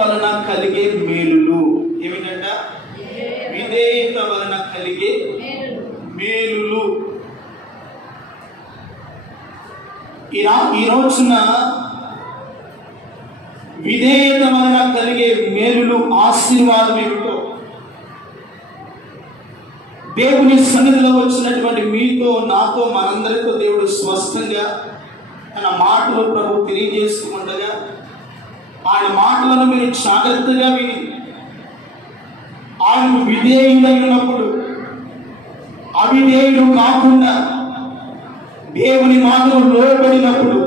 వలన కలిగే మేలులు. ఏమిటంట? విధేయత వలన కలిగే మేలులు. ఈ రోజున విధేయత వలన కలిగే మేలులు, ఆశీర్వాదం ఏమిటో దేవుని సన్నిధిలో వచ్చినటువంటి మీతో, నాతో, మనందరితో దేవుడు స్పష్టంగా తన మాటలు ప్రభు తెలియజేసుకుండగా, ఆయన మాటలను మీరు జాగ్రత్తగా విని ఆయన విధేయుడై ఉన్నప్పుడు, అవిధేయుడు కాకుండా దేవుని మాటలు లోబడినప్పుడు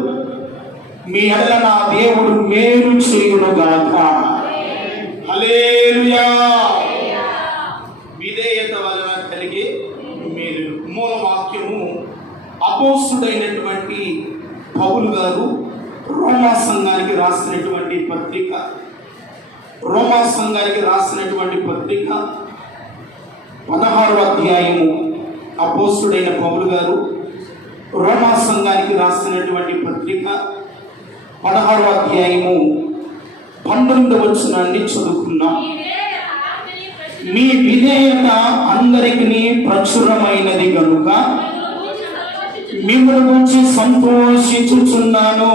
మీ ఎడల నా దేవుడు మేలు చేయునుగాక. హల్లెలూయా. విధేయత వలన కలిగే మేలు. మూల వాక్యము అపోస్తుడైనటువంటి పౌలు గారు రోమా సంఘానికి రాసినటువంటి పత్రిక, 16వ అధ్యాయము. అపోస్తుడైన పౌలు గారు రోమా సంఘానికి రాసినటువంటి పత్రిక 16వ అధ్యాయము 12వ వచనాన్ని చదువుకున్నాం. మీ విధేయత అందరికీ ప్రచురమైనది గనుక మిమ్మల్ని గురించి సంతోషించుచున్నాను.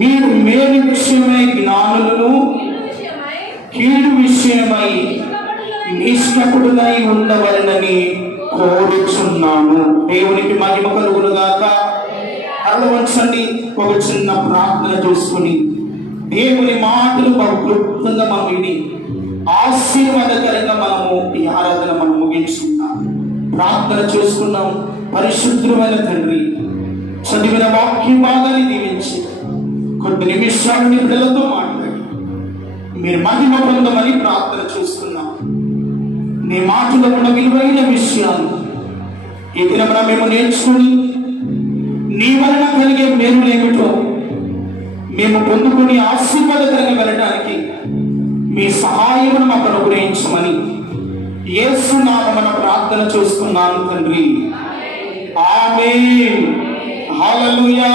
మీరు మేలు విషయమై జ్ఞానులను, కీడు విషయమై నిష్కపటులై ఉండవలెనని కోరుచున్నాను. దేవునికి మహిమ కలుగునుగాక. అరవచ్చండి. ఒక చిన్న ప్రార్థన చేసుకుని దేవుని మాటలు క్లుప్తంగా మనం విని ఆశీర్వాదకరంగా మనము ఈ ఆరాధన మనం ముగించుకున్నాం. ప్రార్థన చేసుకున్నాం. పరిశుద్ధమైన తండ్రి, చదివిన వాక్య భాగాన్ని దీవించి కొద్ది నిమిషాలు నీ బిడ్డలతో మాట్లాడి మీరు మహిమ పొందమని ప్రార్థన చేసుకున్నాం. నీ మాటలో ఉన్న విలువైన విషయాలు ఈ దినమున మేము నేర్చుకుని నీ వలన కలిగే మేలులేమిటో మేము పొందుకొని ఆశీర్వాదకరంగా వెళ్ళడానికి మీ సహాయమును మాకు అనుగ్రహించమని యేసు నామమున ప్రార్థన చేస్తున్నాను తండ్రి. ఆమేన్. హల్లెలూయా.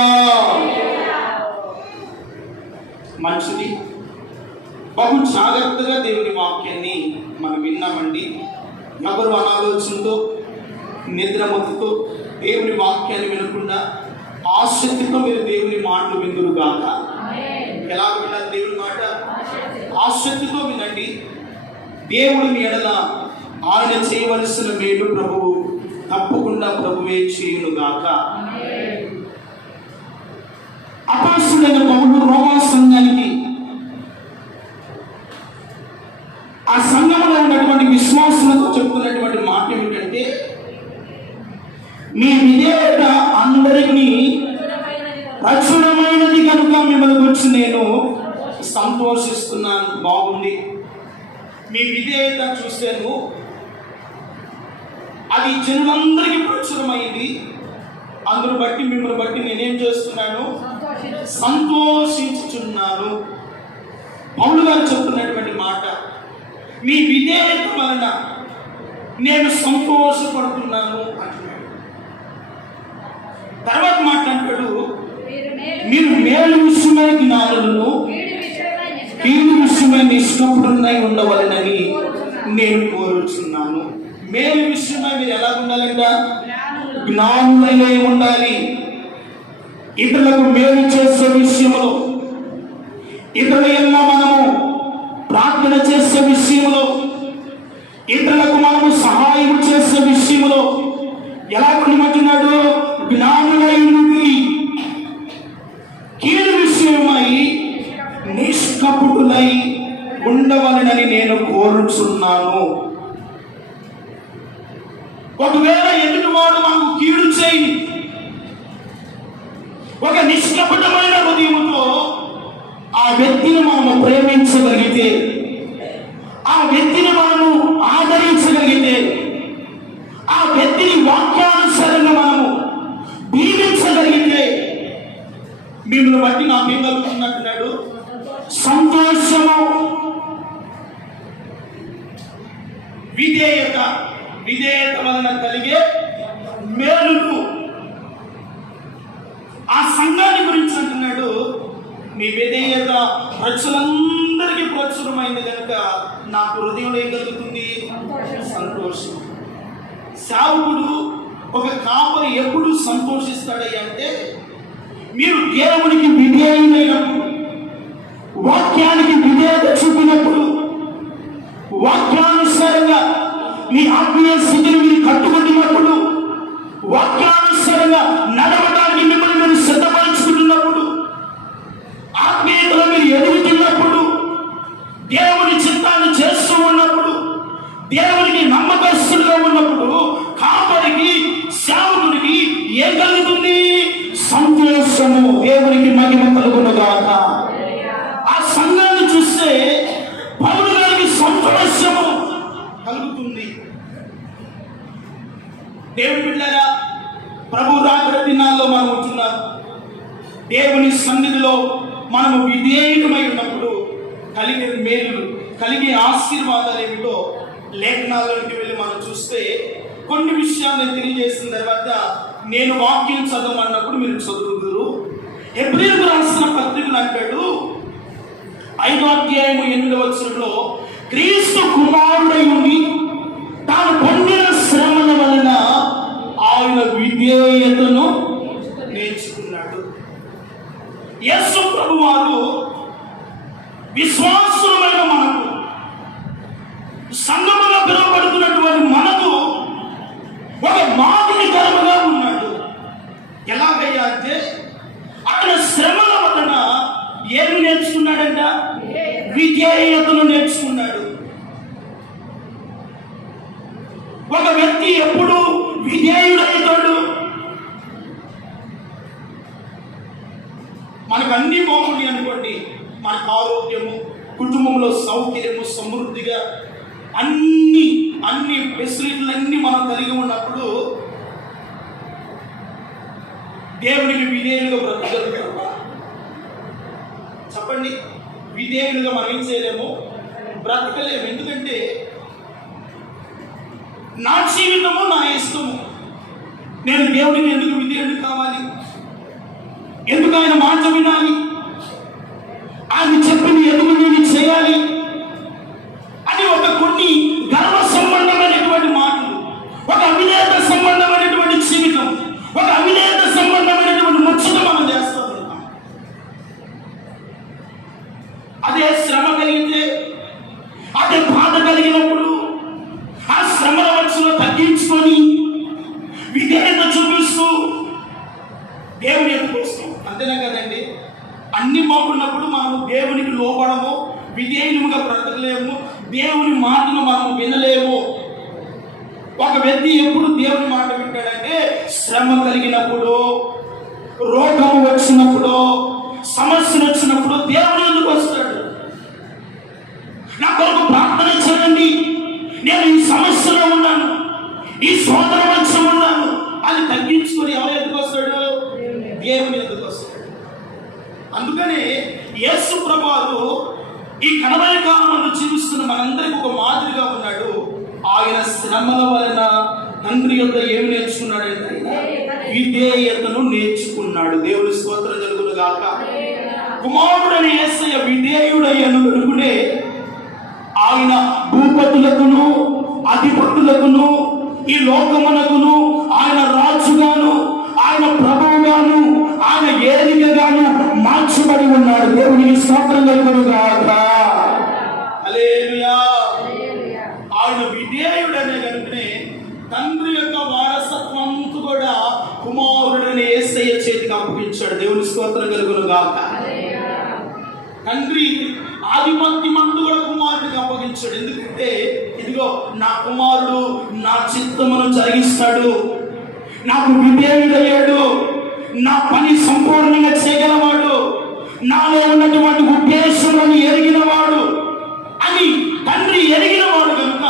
మంచిది. బహు జాగ్రత్తగా దేవుని వాక్యాన్ని మనం విన్నామండి. ఎవరు అనాలోచనతో, నిద్రమత్తుతో దేవుని వాక్యాన్ని వినకుండా ఆసక్తితో మీరు దేవుని మాటలు విందురుగాక. ఎలా వినాలి దేవుని మాట? ఆసక్తితో వినండి. దేవుడి మీ ఎడల ఆయన చేయవలసిన మేలు ప్రభువు తప్పకుండా ప్రభువే చేయునుగాక. అపోస్తలుడైన పౌలు రోమా సంఘానికి, ఆ సంఘంలో ఉన్నటువంటి విశ్వాసులతో చెప్తున్నటువంటి మాట ఏమిటంటే, మీ విధేయత అందరికీ ప్రచురమైనది కనుక మిమ్మల్ని గురించి నేను సంతోషిస్తున్నాను. బాగుంది. మీ విధేయత చూసాను, అది జనులందరికీ ప్రచురమైంది. అందును బట్టి మిమ్మల్ని బట్టి నేనేం చేస్తున్నాను? సంతోషించుచున్నాను. పౌలు గారు చెప్తున్నటువంటి మాట, మీ విధేయత వలన నేను సంతోషపడుతున్నాను అంటున్నాడు. తర్వాత మాట్లాడాడు, మీరు మేలు విషయమై జ్ఞానులను, కీడు విషయమై నిష్కపటులై ఉండవలెనని నేను కోరుచున్నాను. మేలు విషయమై మీరు ఎలా ఉండాలంట? జ్ఞానులై ఉండాలి. ఇతరులకు మేలు చేసే విషయంలో, ఇతరుల ఎల్లా మనము ప్రార్థన చేసే విషయంలో, ఇతరులకు మనము సహాయం చేసే విషయంలో ఎలా ఉండమంటున్నాడు? జ్ఞానులై ఉండి కీడు విషయమై నిష్కపటులై ఉండవలెనని నేను కోరుచున్నాను. ఒకవేళ ఎదుటివాడు మనకు కీడు చేయి, ఒక నిష్కపటమైన హృదయంతో ఆ వ్యక్తిని మనము ప్రేమించగలిగితే, ఆ వ్యక్తిని మనము ఆదరించగలిగితే, ఆ వ్యక్తిని వాక్యానుసారంగా మనము దీవించగలిగితే, మిమ్మల్ని బట్టి నాకేం కలుగుతున్నట్టున్నాడు? సంతోషము. విధేయత వలన కలిగే మేలులు. ఆ సంఘాన్ని గురించి అంటున్నాడు, మీ విధేయత ప్రజలందరికీ ప్రచురమైంది కనుక నాకు హృదయంలో ఏం కలుగుతుంది? సంతోషం. సేవకుడు ఒక కాపరి ఎప్పుడు సంతోషిస్తాడయ్యా అంటే, మీరు దేవునికి విధేయులైనప్పుడు, వాక్యానికి విధేయత చూపినప్పుడు, వాక్యానుసారంగా మీ ఆత్మీయ స్థితిని మీరు కట్టుకుంటున్నప్పుడు, వాక్యానుసారంగా నడవడానికి మిమ్మల్ని మీరు సిద్ధపరచుకుంటున్నప్పుడు, ఆత్మీయతలో మీరు ఎదుగుతున్నప్పుడు, దేవుని చిత్తాన్ని చేస్తూ ఉన్నప్పుడు, దేవునికి నమ్మకస్తులుగా ఉన్నప్పుడు, కాపరికి సేవకుడికి ఏం కలుగుతుంది? సంతోషము. దేవునికి మహిమ కలుగునుగాక. ఆ సంఘాన్ని చూస్తే పౌలు గారికి సంతోషము కలుగుతుంది. దేవుని బిడ్డలారా, ప్రభు రాకడ దినాల్లో మనం ఉంటున్నాం. దేవుని సన్నిధిలో మనము విధేయులమై ఉన్నప్పుడు కలిగే మేలు, కలిగే ఆశీర్వాదాలు ఏమిటో లేఖనాలలోకి వెళ్ళి మనం చూస్తే కొన్ని విషయాలు నేను తెలియజేసిన తర్వాత నేను వాక్యం చదవమన్నప్పుడు మీరు చదువుతురు. హెబ్రీయులకు రాసిన పత్రికలు అంటాడు 5వ అధ్యాయము 8వ వచనంలో, క్రీస్తు కుమారుడై ఉండి తాను పొందిన శ్రమల వలన ఆయన విధేయతను నేర్చుకున్నాడు. యేసు ప్రభువారు విశ్వాసులమైన మనకు, సంఘముగా పిలువబడుతున్నటువంటి మనకు ఒక మాదిరికరముగా ఉన్నాడు. ఎలాగయ్యా అంటే, ఆయన శ్రమల వలన ఏమి నేర్చుకున్నాడంట? విధేయతను నేర్చుకున్నాడు. ఒక వ్యక్తి ఎప్పుడు విధేయుడైతాడు? మనకు అన్ని బాగుంది అనుకోండి, మనకు ఆరోగ్యము, కుటుంబంలో సౌకర్యము, సమృద్ధిగా అన్ని ఫెసిలిటీలన్నీ మనం కలిగి ఉన్నప్పుడు దేవునికి విధేయులుగా బ్రతకగలుగుతామా? చెప్పండి. విధేయులుగా మనం ఏం చేయలేము, బ్రతకలేము. ఎందుకంటే నా జీవితము నా ఇష్టము. నేను దేవుడిని ఎందుకు విధేయుడు కావాలి? ఎందుకు ఆయన మాట వినాలి? ఆయన చెప్పింది ఎందుకు నేను చేయాలి అని కొన్ని గర్వ సంబంధమైనటువంటి మాటలు, ఒక అవినేత సంబంధమైనటువంటి జీవితం, ఒక అవినేత సంబంధమైనటువంటి ముచ్చట మనం చేస్తూ ఉంటాం. అదే శ్రమ కలిగితే, అదే బాధ కలిగినప్పుడు ఆ శ్రమల వచ్చులో తగ్గించుకొని విధేయత చూపిస్తూ దేవుని ఎదుగు వస్తాం. అంతేనా కదండి? అన్ని బాగున్నప్పుడు మనము దేవునికి లోపడము, విధేయులుగా బ్రతకలేము, దేవుని మాటను మనము వినలేము. ఒక వ్యక్తి ఎప్పుడు దేవుని మాట వింటాడంటే, శ్రమ కలిగినప్పుడు, రోగము వచ్చినప్పుడు, సమస్యలు వచ్చినప్పుడు దేవుని ఎందుకు వస్తాడు. నా కొరకు ప్రార్థన చేయండి, నేను ఈ సమస్యలో ఉన్నాను, ఈ సోదర వంశం ఉన్నాను అని తగ్గించుకొని ఎవరు ఎందుకు వస్తాడు? దేవుని ఎందుకు వస్తాడు. అందుకనే యేసు ప్రభువు ఈ కడవర కాలంలో జీవిస్తున్న మనందరికీ ఒక మాదిరిగా ఉన్నాడు. ఆయన శ్రమల వలన తండ్రి యొక్క ఏమి నేర్చుకున్నాడంటే విధేయతను నేర్చుకున్నాడు. దేవుని స్తోత్రం జరుగును గాక. కుమారుడని యేసయ్య విధేయుడయ్యను కనుకునే ఆయన భూపతులకును అధిపతులకును ఈ లోకమునకును ఆయన రాజుగాను, ఆయన ప్రభువుగాను, ఆయన ఏలికగాను మార్చబడి ఉన్నాడు. దేవునికి స్తోత్రం కలుగును గాక. హల్లెలూయా. ఆయన విధేయుడనే కనుకనే తండ్రి యొక్క వారసత్వం కూడా కుమారుడని యేసయ్య చేతికి అప్పగించాడు. దేవుని స్తోత్రం కలుగును గాక. తండ్రి ఆధిపత్యం అంతా కూడా కుమారుడికి అప్పగించాడు. ఎందుకంటే ఇదిగో నా కుమారుడు నా చిత్తమును జరిగిస్తాడు, నాకు విధేయుడయ్యాడు, నా పని సంపూర్ణంగా చేయగలవాడు, నాలో ఉన్నటువంటి ఉద్దేశములను ఎరిగినవాడు అని తండ్రి ఎరిగినవాడు కనుక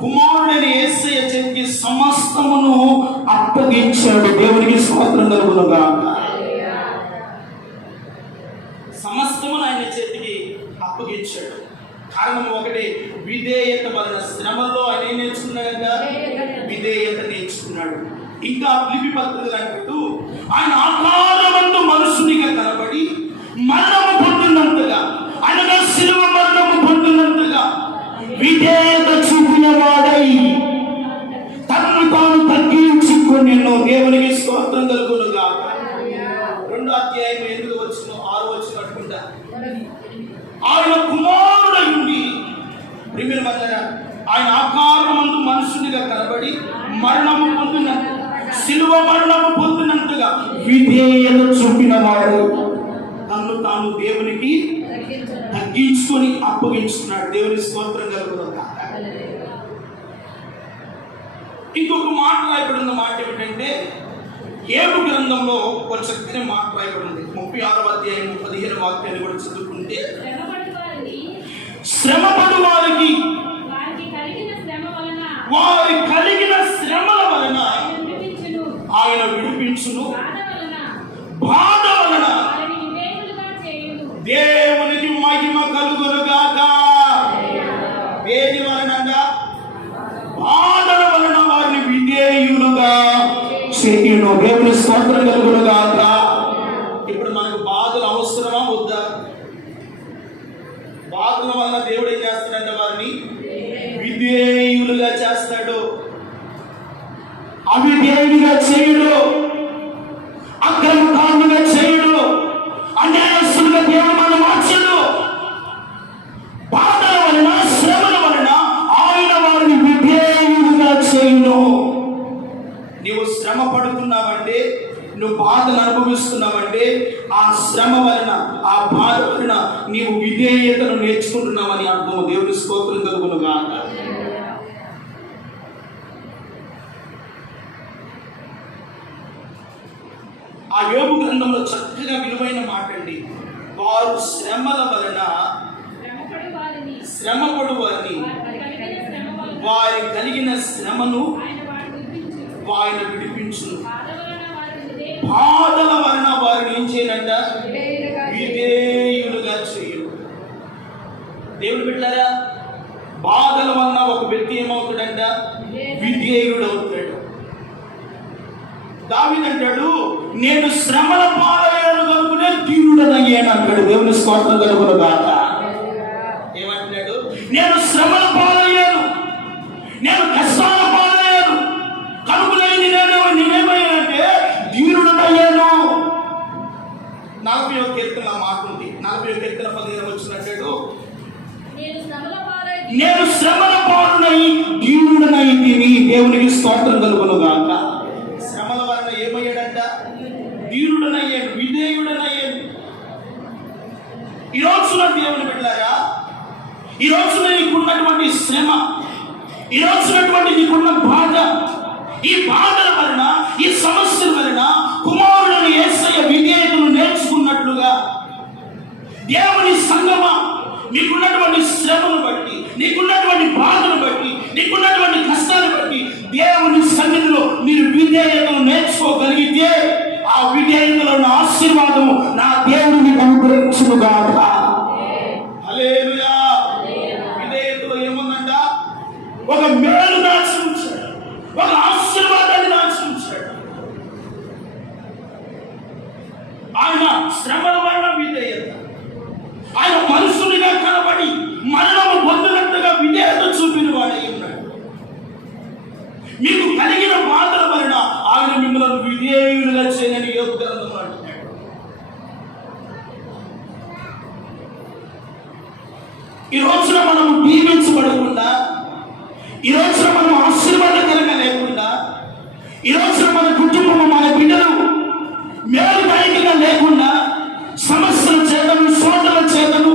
కుమారుడని యేసయ్య చేతికి సమస్తమును అప్పగించాడు. దేవునికి స్తోత్రం కలుగును గాక. సమస్తమును ఆయన చేతికి అప్పగించాడు. కారణం ఒకటి, విధేయత వలన. శ్రమల్లో ఆయన ఏం నేర్చుకున్నాడంట? విధేయత నేర్చుకున్నాడు. ఇంకా ఫిలిప్పీ పత్రికలు అంటూ ఆయన ఆకారమందు మనుషునిగా కనబడి మరణము పొందినంతగా, అనగా శిలువ మరణము పొందినంతగా విధేయత చూపిన వాడై తనను తాను తగ్గించుకొని దేవునికి స్తోత్రం కలుగునుగా. 2వ అధ్యాయం 8వ వచనం 6వ వచనం అనుకుంటా. ఆయన కుమారుడై ఉండి ప్రియమైన వారలారా, ఆయన ఆకారమందు మనుషునిగా కనబడి మరణము పొందినంత, శిలువ మరణము పొందినంతగా విధేయత చూపిన వాడు తను తాను దేవునికి తగ్గించుకొని అప్పగించుకున్నాడు. దేవుని స్తోత్రం కలుగునుగా. ఇంకొక మాట రాయబడిన మాట ఏమిటంటే, యోబు గ్రంథంలో ఒక చక్కని మాట రాయబడింది. 36వ అధ్యాయం 15వ వాక్యాన్ని కూడా చదువుకుంటే, శ్రమపడు వారికి వారి కలిగిన శ్రమల వలన ఆయన విడిపించును, బాధ వలన దేవునికి మహిమ కలుగునుగాక. దేని వలన? బాధల వలన వారిని విధేయులుగా చేయును. దేవుని స్తోత్రం కలుగునుగాక. ఇప్పుడు మనకు బాధలు అవసరమా వద్దా? బాధల వలన దేవుడు ఏం చేస్తాడంటే వారిని విధేయులుగా చేస్తాడు. అవిధేయులుగా చేయడు, అక్రమకారులుగా చేయడు, అన్యాయస్తులుగా దేవుడు మనం మార్చడు. బాధల వలన, శ్రమల వలన ఆయన వారిని విధేయులుగా చేయను. నీవు శ్రమ పడుతున్నావంటే, నువ్వు బాధను అనుభవిస్తున్నావంటే, ఆ శ్రమ వలన, ఆ బాధ వలన నీవు విధేయతను నేర్చుకుంటున్నావని అర్థం. దేవుని స్తోత్రం కలుగునుగాక. ఆ యోబు గ్రంథంలో చక్కగా విలువైన మాట అండి. వారు శ్రమల వలన, శ్రమపడు వారిని, వారి కలిగిన శ్రమను ఆయన విడిపించును, బాధల వలన వారిని ఏం చేయనంట? విధేయులుగా చేయు. దేవుడు బిడ్డలారా, బాధల వలన ఒక వ్యక్తి ఏమవుతాడంట? విధేయుడు అవుతాడు. దావీదు అంటాడు, నేను శ్రమల పాలయ్యాను కనుకనే తీరుడనయ్యాను అంటాడు. దేవుని స్తోత్రం కలుగునుగాక. ఏమంటాడు? నేను శ్రమల పాలయ్యాను, నేను కష్టాల పాలయ్యాను కనుకనే నేనేమయ్యానంటే తీరుడనయ్యాను. 40వ కీర్తన మాట ఉంది. 40వ కీర్తన 15వ వచ్చినట్టు, నేను శ్రమల పాలునై తీరుడనై తిని. దేవునికి స్తోత్రం కలుగునుగాక. శ్రమల వలన ఏమయ్యాడంట? ధీరుడనయ్యాడు, విధేయుడనయ్యాడు. ఈ రోజున దేవుని బిడ్డలారా, ఈ రోజున నీకున్నటువంటి శ్రమ, ఈ రోజునటువంటి నీకున్న బాధ, ఈ బాధల వలన, ఈ సమస్యల వలన కుమారుడని యేసయ్య విధేయతను నేర్చుకున్నట్లుగా దేవుని సంగమా, నీకున్నటువంటి శ్రమను బట్టి, నీకున్నటువంటి బాధను బట్టి, నీకున్నటువంటి కష్టాన్ని బట్టి దేవుని సన్నిధిలో మీరు విధేయతను నేర్చుకోగలిగితే ఆ విధేయతలో ఉన్న ఆశీర్వాదము నా దేవుడిని అనుగ్రహించునుగాక. హల్లెలూయా. విధేయతలో ఏముందంట? ఒక మేలు దాచి ఉంచాడు, ఒక ఆశీర్వాదాన్ని దాచి ఉంచాడు. ఆయన శ్రమల వలన విధేయత, ఆయన మనుషునిగా కనబడి మరణము పొందినట్టుగా విధేయత చూపిన వాడై ఉన్నాడు. మీకు కలిగిన బాధల వలన ఆయన మిమ్మల్ని విధేయులుగా చేయని యోబు గ్రంథంలో అంటున్నాడు. ఈ రోజున మనం దీవించబడకుండా, ఈ రోజున మనం ఆశీర్వాదకరంగా లేకుండా, ఈ రోజున మన కుటుంబం, మన బిడ్డలు మేలుదాయకంగా లేకుండా సమస్యల చేతను, శోధనల చేతను,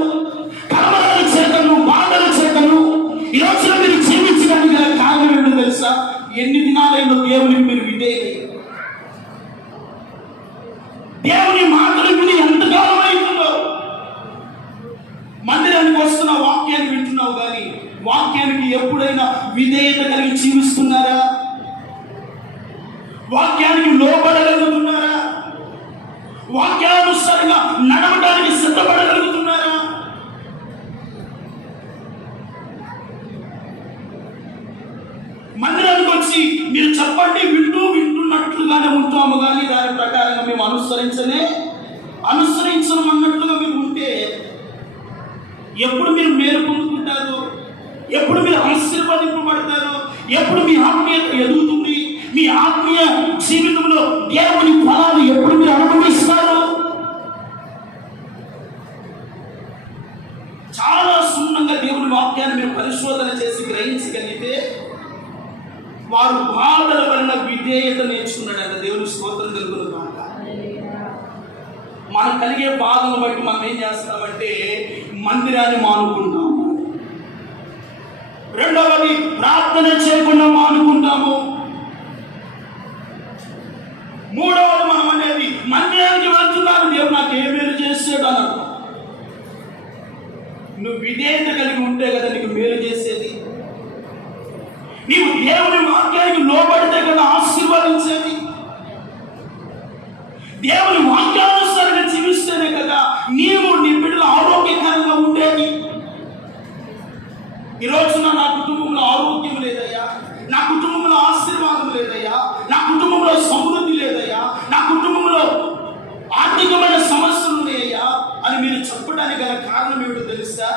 కలవరాల చేతను, బాధల చేతను ఈ రోజున మీరు జీవించడానికి గల కారణం ఏంటో తెలుసా? ఎన్ని దినాలైందో దేవునికి మీరు విధేయులయ్యారు. దేవుని మాటలు విని ఎంతకాలం అవుతుందో. మందిరానికి వస్తున్న వాక్యాన్ని వింటున్నావు కానీ వాక్యానికి ఎప్పుడైనా విధేయత కలిగి జీవిస్తున్నారా? వాక్యానికి లోబడగలుగుతున్నారా? వాక్యానుసారంగా నడవడానికి సిద్ధపడగలుగుతున్నారా? మందిరానికి వచ్చి మీరు చెప్పండి వింటున్నట్లుగానే ఉంటాము కానీ దాని ప్రకారంగా మేము అనుసరించమన్నట్లుగా మేము ఎప్పుడు మీరు మేలు పొందుకుంటారు? ఎప్పుడు మీరు ఆశీర్వదింపబడతారు? ఎప్పుడు మీ ఆత్మీయత ఎదుగుతుంది? మీ ఆత్మీయ జీవితంలో దేవుని ఫలాలు ఎప్పుడు మీరు అనుభవిస్తారు? చాలా సున్నంగా దేవుని వాక్యాన్ని మీరు పరిశోధన చేసి గ్రహించగలిగితే వారు బాధల వలన విధేయత నేర్చుకున్నాడంట. దేవుని స్తోత్రం కలుగును కాక. మనకు కలిగే బాధను బట్టి మనం ఏం చేస్తామంటే మందిరాన్ని మానుకుంటాము. రెండవది ప్రార్థన చేయకుండా మానుకుంటాము. మూడవది మనం అనేది మందిరానికి వెళ్తున్నాను, దేవుడు నాకు ఏ మేలు చేసాడు అన్నాడు. నువ్వు విధేయత కలిగి ఉంటే కదా నీకు మేలు చేసేది. నీవు దేవుని వాక్యానికి లోబడితే కదా ఆశీర్వదించేది. దేవుని వాక్యానుసారంగా జీవిస్తేనే కదా నీవు నీ బిడ్డలు ఆరోగ్యకరంగా ఉండేది. ఈ రోజున నా కుటుంబంలో ఆరోగ్యం లేదయ్యా, నా కుటుంబంలో ఆశీర్వాదం లేదయ్యా, నా కుటుంబంలో సమృద్ధి లేదయ్యా, నా కుటుంబంలో ఆర్థికమైన సమస్యలు ఉన్నాయ్యా అని మీరు చెప్పడానికి గల కారణం ఏమిటో తెలుసా?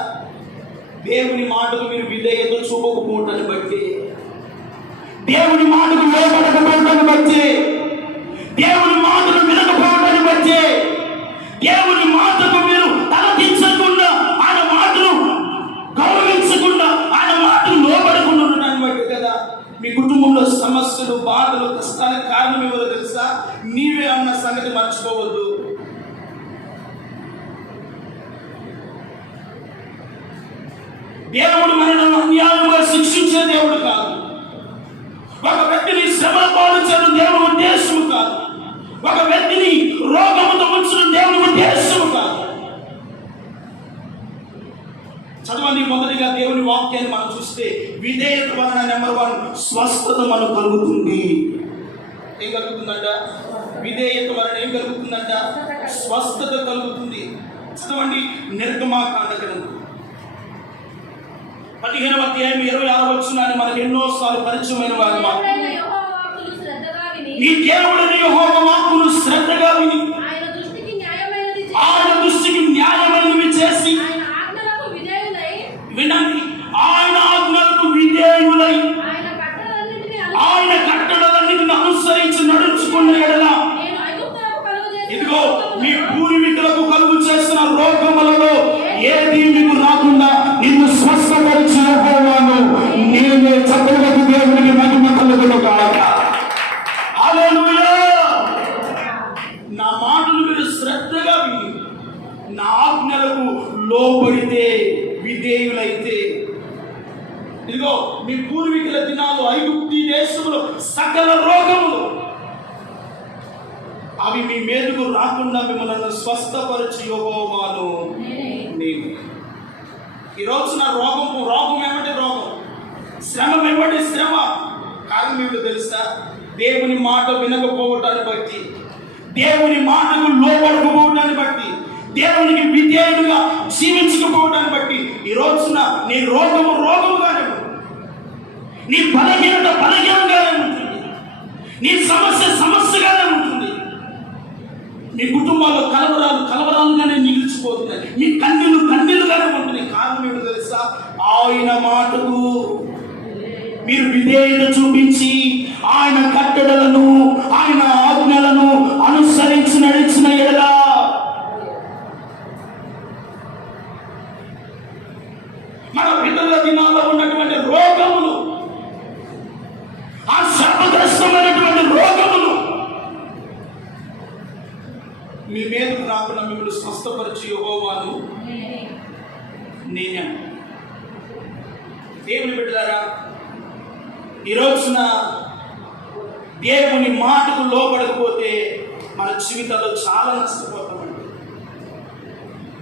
దేవుని మాటకు మీరు విధేయత చూపకపోవటాన్ని బట్టి, దేవుని మాటకు లోబడకపోవటాన్ని బట్టి, దేవుని మాటను వినకపోవటాన్ని బట్టి, దేవుని మాటకు మీరు తలదించకుండా, ఆయన మాటను గౌరవించకుండా, ఆయన మాటను లోబడకుండా ఉండటాన్ని బట్టి కదా మీ కుటుంబంలో సమస్యలు, బాధలు, కష్టాలకు కారణం ఎవరో తెలుసా? నీవే అన్న సంగతి మర్చిపోవద్దు. దేవుడు మనల్ని అన్యాయంగా శిక్షించే దేవుడు కాదు. ఒక వ్యక్తిని శ్రమ పాలు చేయడం దేవుని ఉద్దేశము కాదు. ఒక వ్యక్తిని రోగముతో ఉంచడం దేవుని ఉద్దేశము కాదు. చదవండి, మొదటిగా దేవుని వాక్యాన్ని మనం చూస్తే విధేయత వలన నెంబర్ 1 స్వస్థత మనకు కలుగుతుంది. ఏం కలుగుతుందంట? విధేయత వలన ఏం కలుగుతుందంట? స్వస్థత కలుగుతుంది. చదవండి, నిర్గమాకాండ గ్రంథం 15వ అధ్యాయం 26వ వచనాన్ని మనకు ఎన్నోసార్లు పరిచయమైన వారి మాట. నీ దేవుడైన యెహోవా వాక్కును శ్రద్ధగా విని ఆయన దృష్టికి న్యాయమైనవి చేసి, వినండి, ఆయన ఆజ్ఞలకు విధేయులై ఆయన కట్టడలన్నిటిని అనుసరించి నడుచుకున్న ఎడల, ఇదిగో మీ పూర్వీకులకు కలుగు చేసిన రోగములలో ఏది మీకు రాకుండా నిన్ను స్వస్థపరిచి యెహోవాను నేనే. చక్కటి దేవునికి మహిమ కలుగును గాక. హల్లెలూయా. నా మాటలు మీరు శ్రద్ధగా విని నా ఆజ్ఞలకు లోబడితే, విధేయులైతే, ఇదిగో మీ పూర్వీకుల దినాలు ఐగుప్తు దేశంలో సకల రోగములు అవి మీ మీదకు రాకుండా మిమ్మల్ని స్వస్థపరిచి యెహోవాను నేను. ఈరోజు నా రోగం ఏమంటే రోగం, శ్రమ ఏమంటే శ్రమ. కారణం ఏమిటో తెలుసా? దేవుని మాట వినకపోవటాన్ని బట్టి, దేవుని మాటకు లోబడకపోవటాన్ని బట్టి, దేవునికి విధేయుడుగా జీవించకపోవటాన్ని బట్టి ఈ రోజున నీ రోగముగానే ఉంటుంది, నీ బలహీనగానే ఉంటుంది, నీ సమస్యగానే ఉంటుంది, మీ కుటుంబాల్లో కలవరాలుగానే నిలిచిపోతున్నాయి, మీ కన్నీళ్ళుగానే ఉంటుంది. కారణం ఏమిటో తెలుసా? ఆయన మాటకు మీరు విధేయత చూపించి ఆయన కట్టడలను, ఆయన ఆజ్ఞలను అనుసరించి నడిచిన ఎడల మన పితరుల దినాల్లో ఉన్నటువంటి రోగములు, ఆ శాపగ్రస్తమైనటువంటి రోగములు మీ మీదకు రాకుండా మిమ్మల్ని స్వస్థపరిచి యెహోవాను నేనే. దేవుని బిడ్డలారా, ఈ రోజున దేవుని మాటకు లోబడకపోతే మన జీవితాల్లో చాలా నష్టపోతామండి.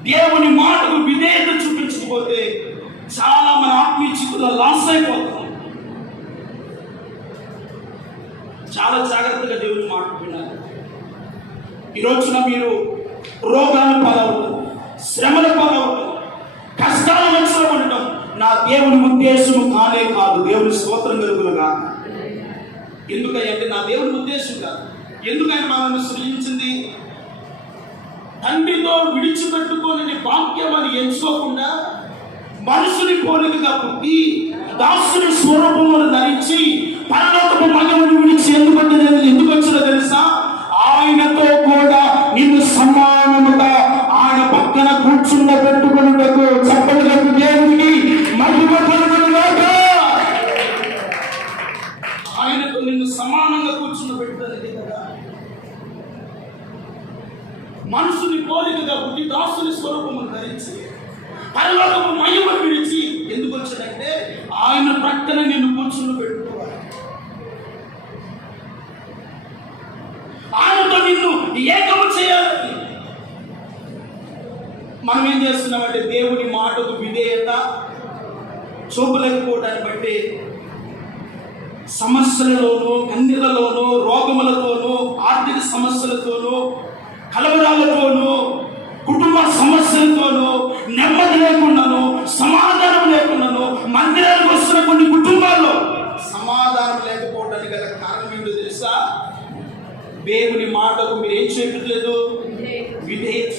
దేవుని మాటకు విధేయత చూపించకపోతే చాలా మన ఆత్మీయ జీవితంలో లాస్ అయిపోతాం. చాలా జాగ్రత్తగా దేవుని మాట వినాలి. ఈ రోజున మీరు రోగాల పాలవుతారు, శ్రమల పాలవుతారు, కష్టాల మధ్యలో ఉండటం నా దేవుని ఉద్దేశం కానే కాదు. దేవుని స్తోత్రం కలుగునుగా. ఎందుకంటే నా దేవుని ఉద్దేశం కాదు. ఎందుకని మనల్ని సృజించింది? తండ్రితో విడిచిపెట్టుకొని భాగ్యం అని ఎంచుకోకుండా మనుషుని పోలికగా పుట్టి దాసుని స్వరూపమును ధరించి పరలోకపు మహిమను విడిచి ఎందుకు వచ్చినా తెలుసా? ఆయనతో కూడా నిన్ను సమానముగా ఆయన పక్కన కూర్చుండబెట్టుకున్నకు చెప్పలకు దేవునికి మహిమ కలుగునుగాక. ఆయనతో నిన్ను సమానంగా కూర్చుండబెట్టుకున్నది కదా. మనుషుని పోలికగా పుట్టి దాసుని స్వరూపమును ధరించి పరలోకపు మహిమను విడిచి ఎందుకు వచ్చాడంటే ఆయన ప్రక్కన నిన్ను కూర్చుని పెట్టుకోవాలి. ఆయనతో నిన్ను ఏకము చేయాలని. మనం ఏం చేస్తున్నామంటే దేవుని మాటకు విధేయత చూపలేకపోవడాన్ని బట్టి సమస్యలలోనూ, కన్నీళ్లలోనూ, రోగములతోనూ, ఆర్థిక సమస్యలతోనూ, కలవరాలతోనూ, కుటుంబ సమస్యలతోనూ, నెమ్మది లేకుండాను, సమాధానం లేకుండాను మందిరానికి వస్తున్న కొన్ని కుటుంబాల్లో సమాధానం లేకపోవడానికి గల కారణం ఏంటో తెలుసా? దేవుని మాటకు మీరు ఏం చేయట్లేదు, విధేయత.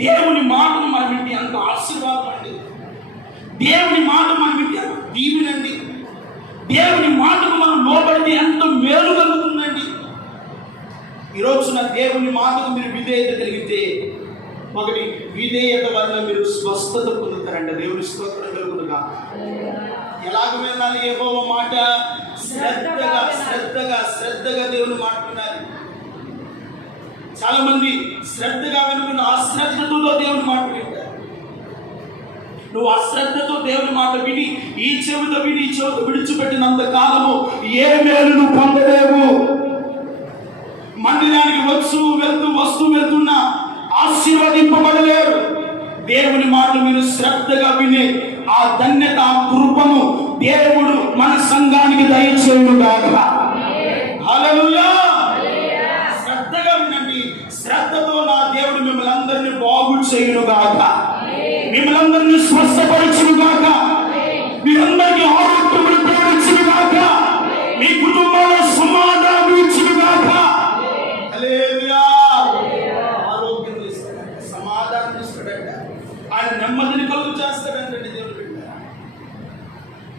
దేవుని మాటను మనం వింటే అంత ఆశీర్వాదం అండి. దేవుని మాట మనం వింటే అంత దీవెనండి. దేవుని మాటకు మనం లోబడితే ఎంత మేలు కలుగుతుందండి. ఈరోజున దేవుని మాటకు మీరు విధేయత కలిగితే, ఒకటి విధేయత వల్ల మీరు స్వస్థత పొందుతారంట. దేవుని స్తోత్రం కలుగునుగా. ఎలాగ వినాలి? యెహోవా మాట శ్రద్ధగా దేవుని మాట వినాలి. చాలా మంది శ్రద్ధగా వినుకున్న అశ్రద్ధతో దేవుని మాట వింటారు. నువ్వు అశ్రద్ధతో దేవుని మాట విని ఈ చెవితో విని ఈ చెవితో విడిచిపెట్టినంత కాలము ఏ మేలు నువ్వు పొందలేవు. మందిరానికి వస్తూ వెళ్తున్నా ఆశీర్వదింపబడలేరు. దేవుని మాటలు మీరు శ్రద్ధగా విని ఆ ధన్యత, ఆ కృపను దేవుడు మన సంఘానికి దయచేయుగాక. హల్లెలూయా. శ్రద్ధగా వినండి. శ్రద్ధతో నా దేవుడు మిమ్మల్ని అందరినీ బాగు చేయునుగాక, మిమ్మల్ని అందరినీ స్వస్థపరచునుగాక, మీరందరికీ ఆరోగ్యములు ప్రేమించునుగాక, మీ కుటుంబంలో సమాధానం ఇచ్చునుగాక. హల్లెలూయా. ఆరోగ్యం ఇస్తాడంట, సమాధానం ఇస్తాడంట, ఆయన నెమ్మదిని కలుగు చేస్తాడంటండి దేవుడు.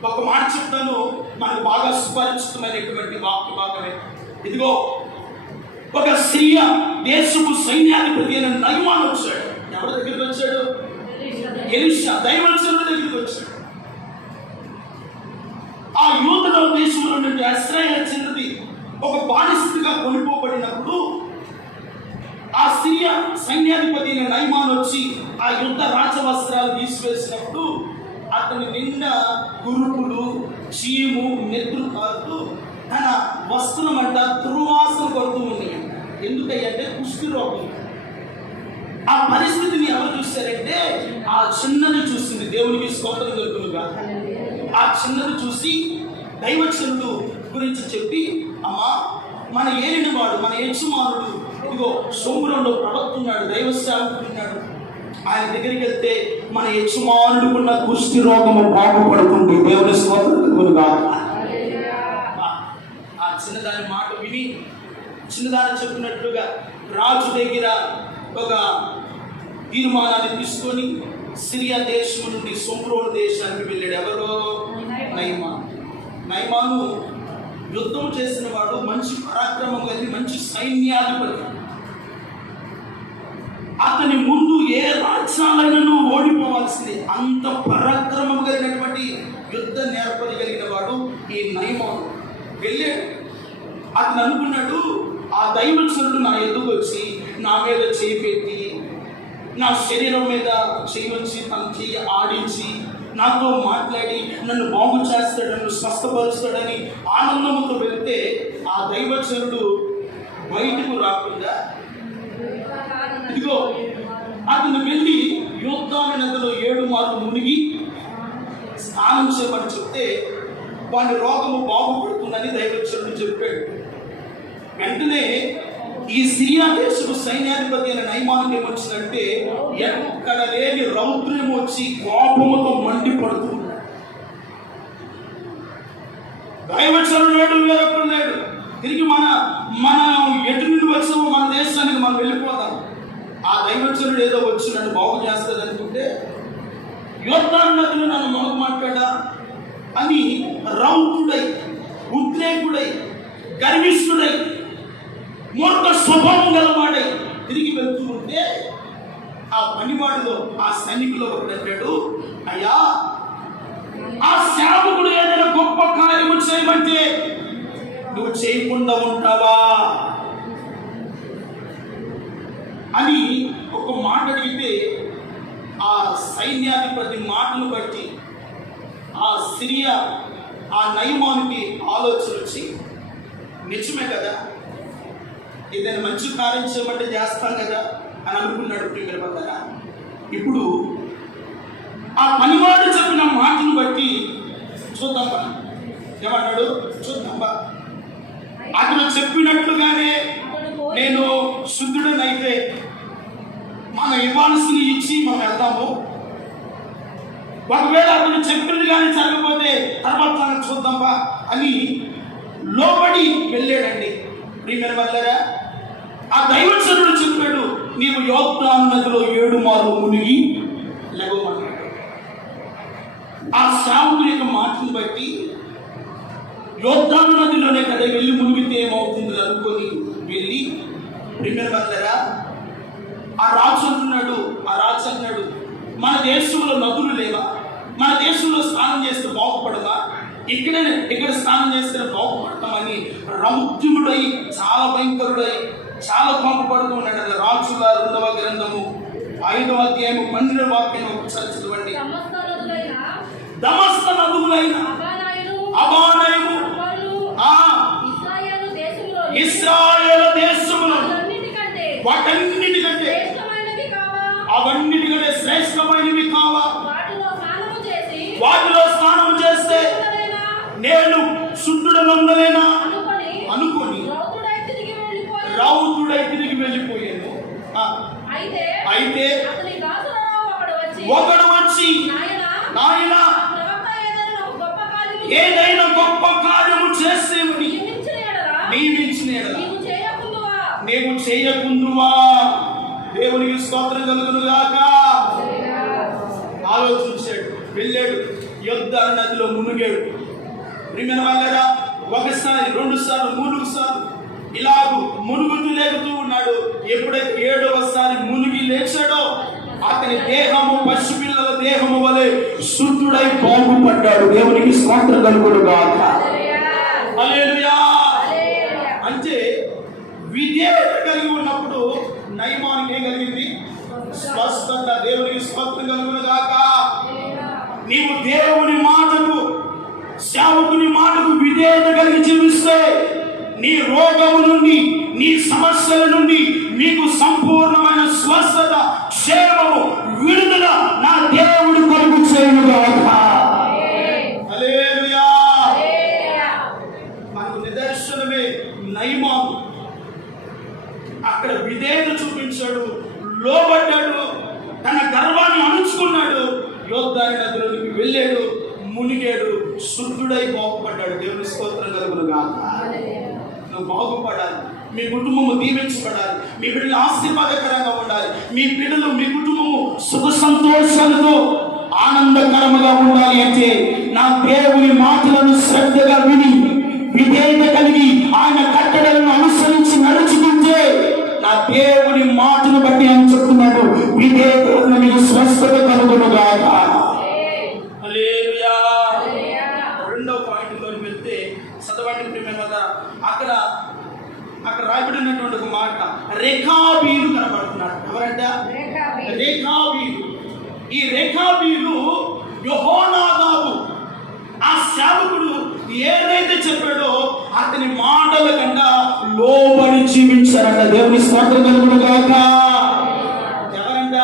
ఒక మాట చెప్తాను, మనకు బాగా సుపరిచితమైనటువంటి వాక్య భాగమే. ఇదిగో, ఒక సిరియా దేశపు సైన్యాధిపతి అయిన నయమాను వచ్చాడు. ఎవరి దగ్గరికి వచ్చాడు? ఎలీషా దైవజనుడి దగ్గరికి వచ్చాడు. ఆ యూదా దేశంలో నుండి ఇశ్రాయేలు చిన్నది ఒక బానిసగా కొనిపోబడినప్పుడు ఆ సిరియా సైన్యాధిపతి అయిన నయమాను వచ్చి ఆ యుద్ధ రాజవస్త్రాలు తీసివేసినప్పుడు అతని నిండా కురుపులు, చీము, నెత్తురు కాదు, తన వస్త్రం అంట దుర్వాసన కొడుతూ ఉంది. ఎందుకంటే కుష్టి రోగం. ఆ పరిస్థితిని ఎవరు చూశారంటే ఆ చిన్నది చూసింది. దేవునికి స్తోత్రం కలుగునుగా. ఆ చిన్నది చూసి దైవజనుడు గురించి చెప్పి, అమ్మా, మన ఏలిన వాడు, మన యజమానుడు ఇదిగో సోమరంలో ప్రవక్తున్నాడు, దైవ సేవకుడున్నాడు, ఆయన దగ్గరికి వెళ్తే మన యజమానుడుకున్న కుష్టి రోగము బాగుపడుతుంది. దేవుని స్తోత్రం కలుగునుగా. ఆ చిన్నదాని మాట విని చిన్నదాని చెప్పినట్లుగా రాజు దగ్గర ఒక తీర్మానాన్ని తీసుకొని సిరియా దేశం నుండి సోమ్రోను దేశానికి వెళ్ళాడు. ఎవరో? నయమాను యుద్ధం చేసిన వాడు, మంచి పరాక్రమం కలిగి మంచి సైన్యాధిపతి. అతని ముందు ఏ రాజ్యాలైనను ఓడిపోవాల్సింది. అంత పరాక్రమం కలిగినటువంటి యుద్ధ నేర్పరి కలిగిన వాడు ఈ నయమాను. వెళ్ళాడు. అతను అనుకున్నాడు, ఆ దైవజనుడు నా ఎదుగు వచ్చి నా మీద చేయి పెట్టి, నా శరీరం మీద చేయి వచ్చి, తన చెయ్యి ఆడించి నాతో మాట్లాడి నన్ను బాగు చేస్తాడు, నన్ను స్వస్థపరుస్తాడని ఆనందంతో వెళ్తే ఆ దైవజనుడు బయటకు రాకుండా ఇదిగో అతను వెళ్ళి యోర్దాను నదిలో 7 మార్లు మునిగి స్నానం చేయమని చెప్తే వాడి రోగము బాగుపడుతుందని దైవజనుడు చెప్పాడు. వెంటనే ఈ సిరియా దేశపు సైన్యాధిపతి అయిన నయమానుకి ఏమొచ్చిందంటే ఎక్కడ లేని రౌద్రం వచ్చి కోపముతో మండిపడుతున్నాడు. దైవజనుడు వేరొకడు లేడు. తిరిగి మన ఎటు నుండి వచ్చామో మన దేశానికి మనం వెళ్ళిపోదాం. ఆ దైవజనుడు ఏదో వచ్చి నన్ను బాగు చేస్తుంది అనుకుంటే యోర్దాను నదిలో నన్ను మొదలుమాటాడా అని రౌతుడై, ఉద్రేకుడై, గర్విష్ఠుడై, మూర్ఖ స్వభావం గలవాడై తిరిగి వెళ్తూ ఉంటే ఆ పనివాడిలో, ఆ సైనికులో ఒకడు అంటాడు, అయ్యా ఆ సేవకుడు ఏదైనా గొప్ప కార్యము చేయమంటే నువ్వు చేయకుండా ఉంటావా అని ఒక మాట అడిగితే ఆ సైన్యాధిపతి మాటను బట్టి ఆ సిరియా, ఆ నయమానికి ఆలోచన వచ్చి నిజమే కదా, ఏదైనా మంచి కార్యం చేయమంటే చేస్తాం కదా అని అనుకున్నాడు. ప్రియమైన ఇప్పుడు ఆ పనివాడు చెప్పిన మాటను బట్టి చూద్దాం, ఏమన్నాడు చూద్దాం. అతను చెప్పినట్లుగానే నేను శుద్ధుడనైతే మనం ఇవ్వాల్సిన ఇచ్చి మనం వెళ్దాము. ఒకవేళ అతను చెప్పింది కానీ జరగకపోతే తర్వాత చూద్దాంపా అని లోబడి వెళ్ళాడండి. ప్రియమైన వాళ్ళారా, ఆ దైవజనుడు చెప్పాడు, నీవు యోర్దాను నదిలో 7 మార్లు మునిగి లెగవమన్నాడు. ఆ సేవకుని యొక్క మాటను బట్టి యోర్దాను నదిలోనే కదా వెళ్ళి మునిగితే ఏమవుతుంది అనుకొని వెళ్ళి, ప్రియమైన వాళ్ళారా, ఆ రాజు అన్నాడు మన దేశంలో నదులు లేవా? మన దేశంలో స్నానం చేస్తే బాగుపడదా? ఇక్కడ స్నానం చేస్తే బాగుపడతామని రౌద్యుడై, చాలా భయంకరుడై, చాలా కోపపడుతూ ఉన్నాడు. అది రాజుల 2వ గ్రంథము 5వ అధ్యాయము 12వ వాక్యం ఒకసారి చదవండి. దమస్క నదులైన అబానయము ఇశ్రాయేలు దేశములో వాటన్నిటికంటే అవన్నిటికంటే శ్రేష్టమైనవి కావా? వాటిలో స్నానం చేస్తే నేను శుద్ధుడనొందలేనా అనుకొని రౌతుడై తిరిగి వెళ్ళిపోయాను. అయితే ఒకడు వచ్చి, నాయనా ఏదైనా గొప్ప కార్యము చేసేమని నీవు చేయకుందువా? దేవునికి స్తోత్రం కలుగును గాక. ఆలోచించాడు, వెళ్ళాడు, యోర్దాను నదిలో మునిగాడు. ప్రియమైన వాళ్ళారా, 1 సారి 2 సార్లు 3 సార్లు ఇలాగూ మునుగుతూ లేగుతూ ఉన్నాడు. ఎప్పుడైతే 7వ సారి మునిగి లేచాడో అతని దేహము పసిపిల్లల దేహము వలె శుద్ధుడై బాగుపడ్డాడు. దేవునికి స్తోత్రం కలుగును గాక. హల్లెలూయా. అంటే విధేయత కలిగి ఉన్నప్పుడు నయమానికి ఏం కలిగింది? స్వస్థత. దేవునికి స్తోత్రం కలుగును గాక. నీవు దేవుని మాటకు, సేవకుని మాటకు విధేయత కలిగి జీవిస్తే నీ రోగము నుండి, నీ సమస్యల నుండి నీకు సంపూర్ణమైన స్వస్థత, క్షేమము, విడుదల నా దేవుడు కలుగు చేయును గాక. హల్లెలూయా. మనకు నిదర్శనమే నయమాను. అక్కడ విధేయత చూపించాడు, లోబడ్డాడు, తన గర్వాన్ని అణుచుకున్నాడు, యోర్దాను నదిలోకి వెళ్ళాడు, మునిగాడు, శుద్ధుడై బాగుపడ్డాడు. దేవుని స్తోత్రం కలుగును గాక. నువ్వు బాగుపడాలి, మీ కుటుంబము దీవించబడాలి, మీ బిడ్డలు ఆశీర్వాదకరంగా ఉండాలి, మీ బిడ్డలు, మీ కుటుంబము సుఖ సంతోషాలతో ఆనందకరముగా ఉండాలి అంటే నా దేవుని మాటలను శ్రద్ధగా విని విధేయత కలిగి ఆయన కట్టడలను అనుసరించి నడుచుకుంటే నా దేవుని మాటను బట్టి అని చెప్తున్నాడు, విధేయత మీకు స్వస్థత కలుగును గాక. హల్లెలూయా. 2వ పాయింట్లో వెళ్తే చదవండి ప్రియమైన వాళ్ళ. అక్కడ రాయబడినటువంటి ఒక మాట, రేఖాబీలు కనబడుతున్నాడు. ఎవరంట? రేఖాబీలు. ఈ రేఖాబీలు యెహోనాదాబు ఆ సేవకుడు ఏదైతే చెప్పాడో అతని మాటల కన్నా లోబడి జీవించారంట. దేవుని స్తోత్రం కలుగును గాక. ఎవరంట?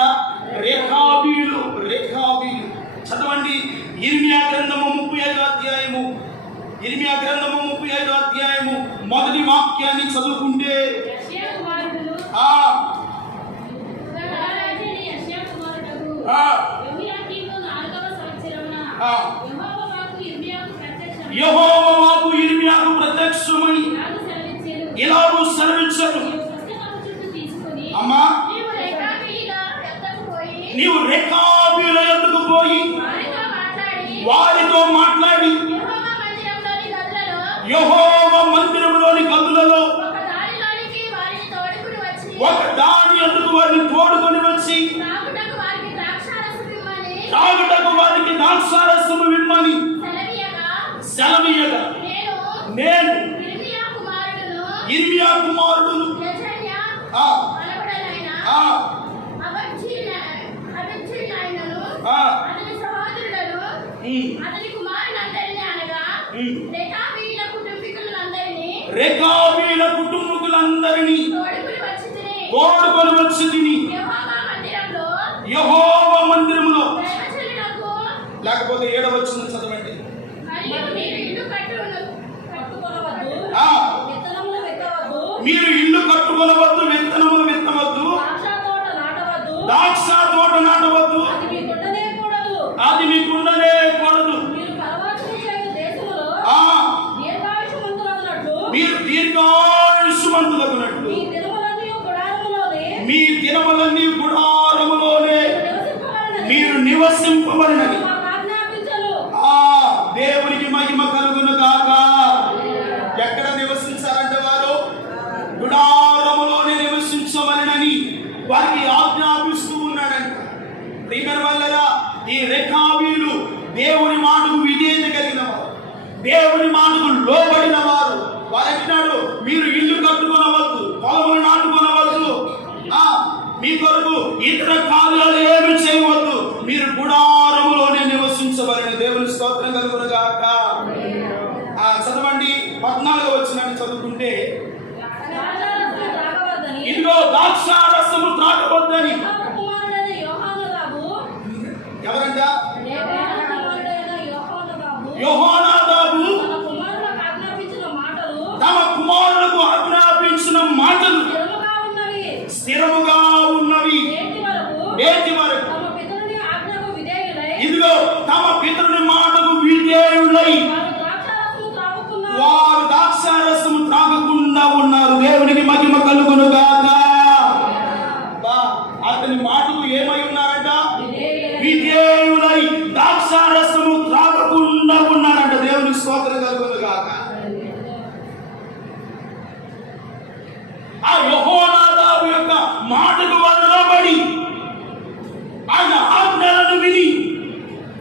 రేఖాబీలు. చదవండి ఇర్మియా గ్రంథము 35వ అధ్యాయము. ఇర్మియా గ్రంథము 35వ అధ్యాయము మొదటి వాక్యాన్ని చదువుకుంటే యెహోవా వాక్కు ఇర్మియాకు ప్రత్యక్షమై ఇలాగూ సెలవిచ్చాడు, యెహోవా మందిరములోని గదులలో ఒక దానిలోనికి వారిని తోడుకుని వచ్చి ఒక దాని అందుకు వారిని తోడుకొని వచ్చి త్రాగుటకు వారికి ద్రాక్షారసము ఇమ్మని ద్రాక్షారసము ఇమ్మని సెలవీయగా నేను ఇర్మియా కుమారుడును యెజన్యా ఆ మనవడైన ఆ అబజ్జీలైనను ఆ అతని సహోదరులను అతని కుమారులందరినీ అనగా రేకాబీల కుటుంబీకులందరినీ తోడుకొని వచ్చి తిని యెహోవా మందిరములో లేకపోతే 7వ వచనం చదవండి. మీరు ఇల్లు కట్టుకొనవద్దు, విత్తనములు విత్తవద్దు, ద్రాక్ష తోట నాటవద్దు, అది మీకు ఉండనేకూడదు. మీరు దీర్ఘాయుష్మంతులగునట్లు మీ దినములన్నీ గుడారములోనే మీరు నివసింపబడినవి. దేవునికి మహిమ కలుగును గాక. ఎక్కడ నివసించారంటే వారు గుడారములోనే నివసించమని వారికి ఆజ్ఞాపిస్తూ ఉన్నాడంట. ప్రియమైన వాళ్ళరా, ఈ రేకాబీలు దేవుని మాటకు విధేయత కలిగిన వారు, దేవుని మాటకు లోబడిన వారు. వారు అంటున్నాడు, మీరు ఇల్లు కట్టుకొనవద్దు, పొలములు నాటుకొనవద్దు, మీ కొరకు ఇతర కార్యాలు ఏమి చేయవద్దు, మీరు గుడారములోనే నివసించవలెను. దేవుని స్తోత్రం కలుగును గాక. చదవండి 14వ వచనాన్ని చదువుకుంటే, ఇదిగో ద్రాక్షారసము త్రాగవద్దని ఎవరంట? యోహానాదాబు తమ కుమారులకు ఆజ్ఞాపించిన మాటలు స్థిరముగా ఉన్నవి నేటి వరకు. ఇదిగో తమ పితరుని మాటకు విధేయులై వారు ద్రాక్షారసము త్రాగకుండా ఉన్నారు. దేవునికి మహిమ కలుగును గాక. అతని మాటకు ఏమై ఉన్నారంట? విధేయులై ద్రాక్షారసము త్రాగకుండా ఉన్నారంట. దేవునికి స్తోత్రం కలుగును గాక. ఆ యెహోనాదాబు యొక్క మాటకు వారు లోబడి ఆయన ఆజ్ఞలను విని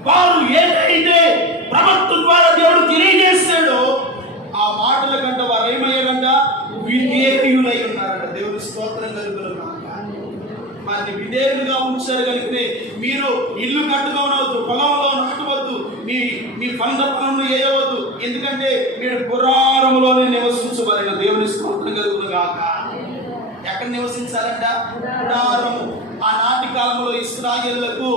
వారు ఏదైతే ప్రవక్త ద్వారా దేవుడు తెలియజేస్తాడో ఆ మాటల కంట వారు ఏమయ్యారంట? విధేయులై ఉన్నారంట. దేవుని స్తోత్రం కలుగును గాక. వారిని విధేయులుగా ఉంచారు కనుకనే మీరు ఇల్లు కట్టుకోవద్దు, పొలంలో నాటవద్దు, మీ పంట పొలంలో వేయవద్దు. ఎందుకంటే మీరు గుడారములోనే నివసించబడిన. దేవుని స్తోత్రం కలుగును గాక. ఎక్కడ నివసించాలంట? గుడారము. ఆనాటి కాలంలో ఇశ్రాయేలులకు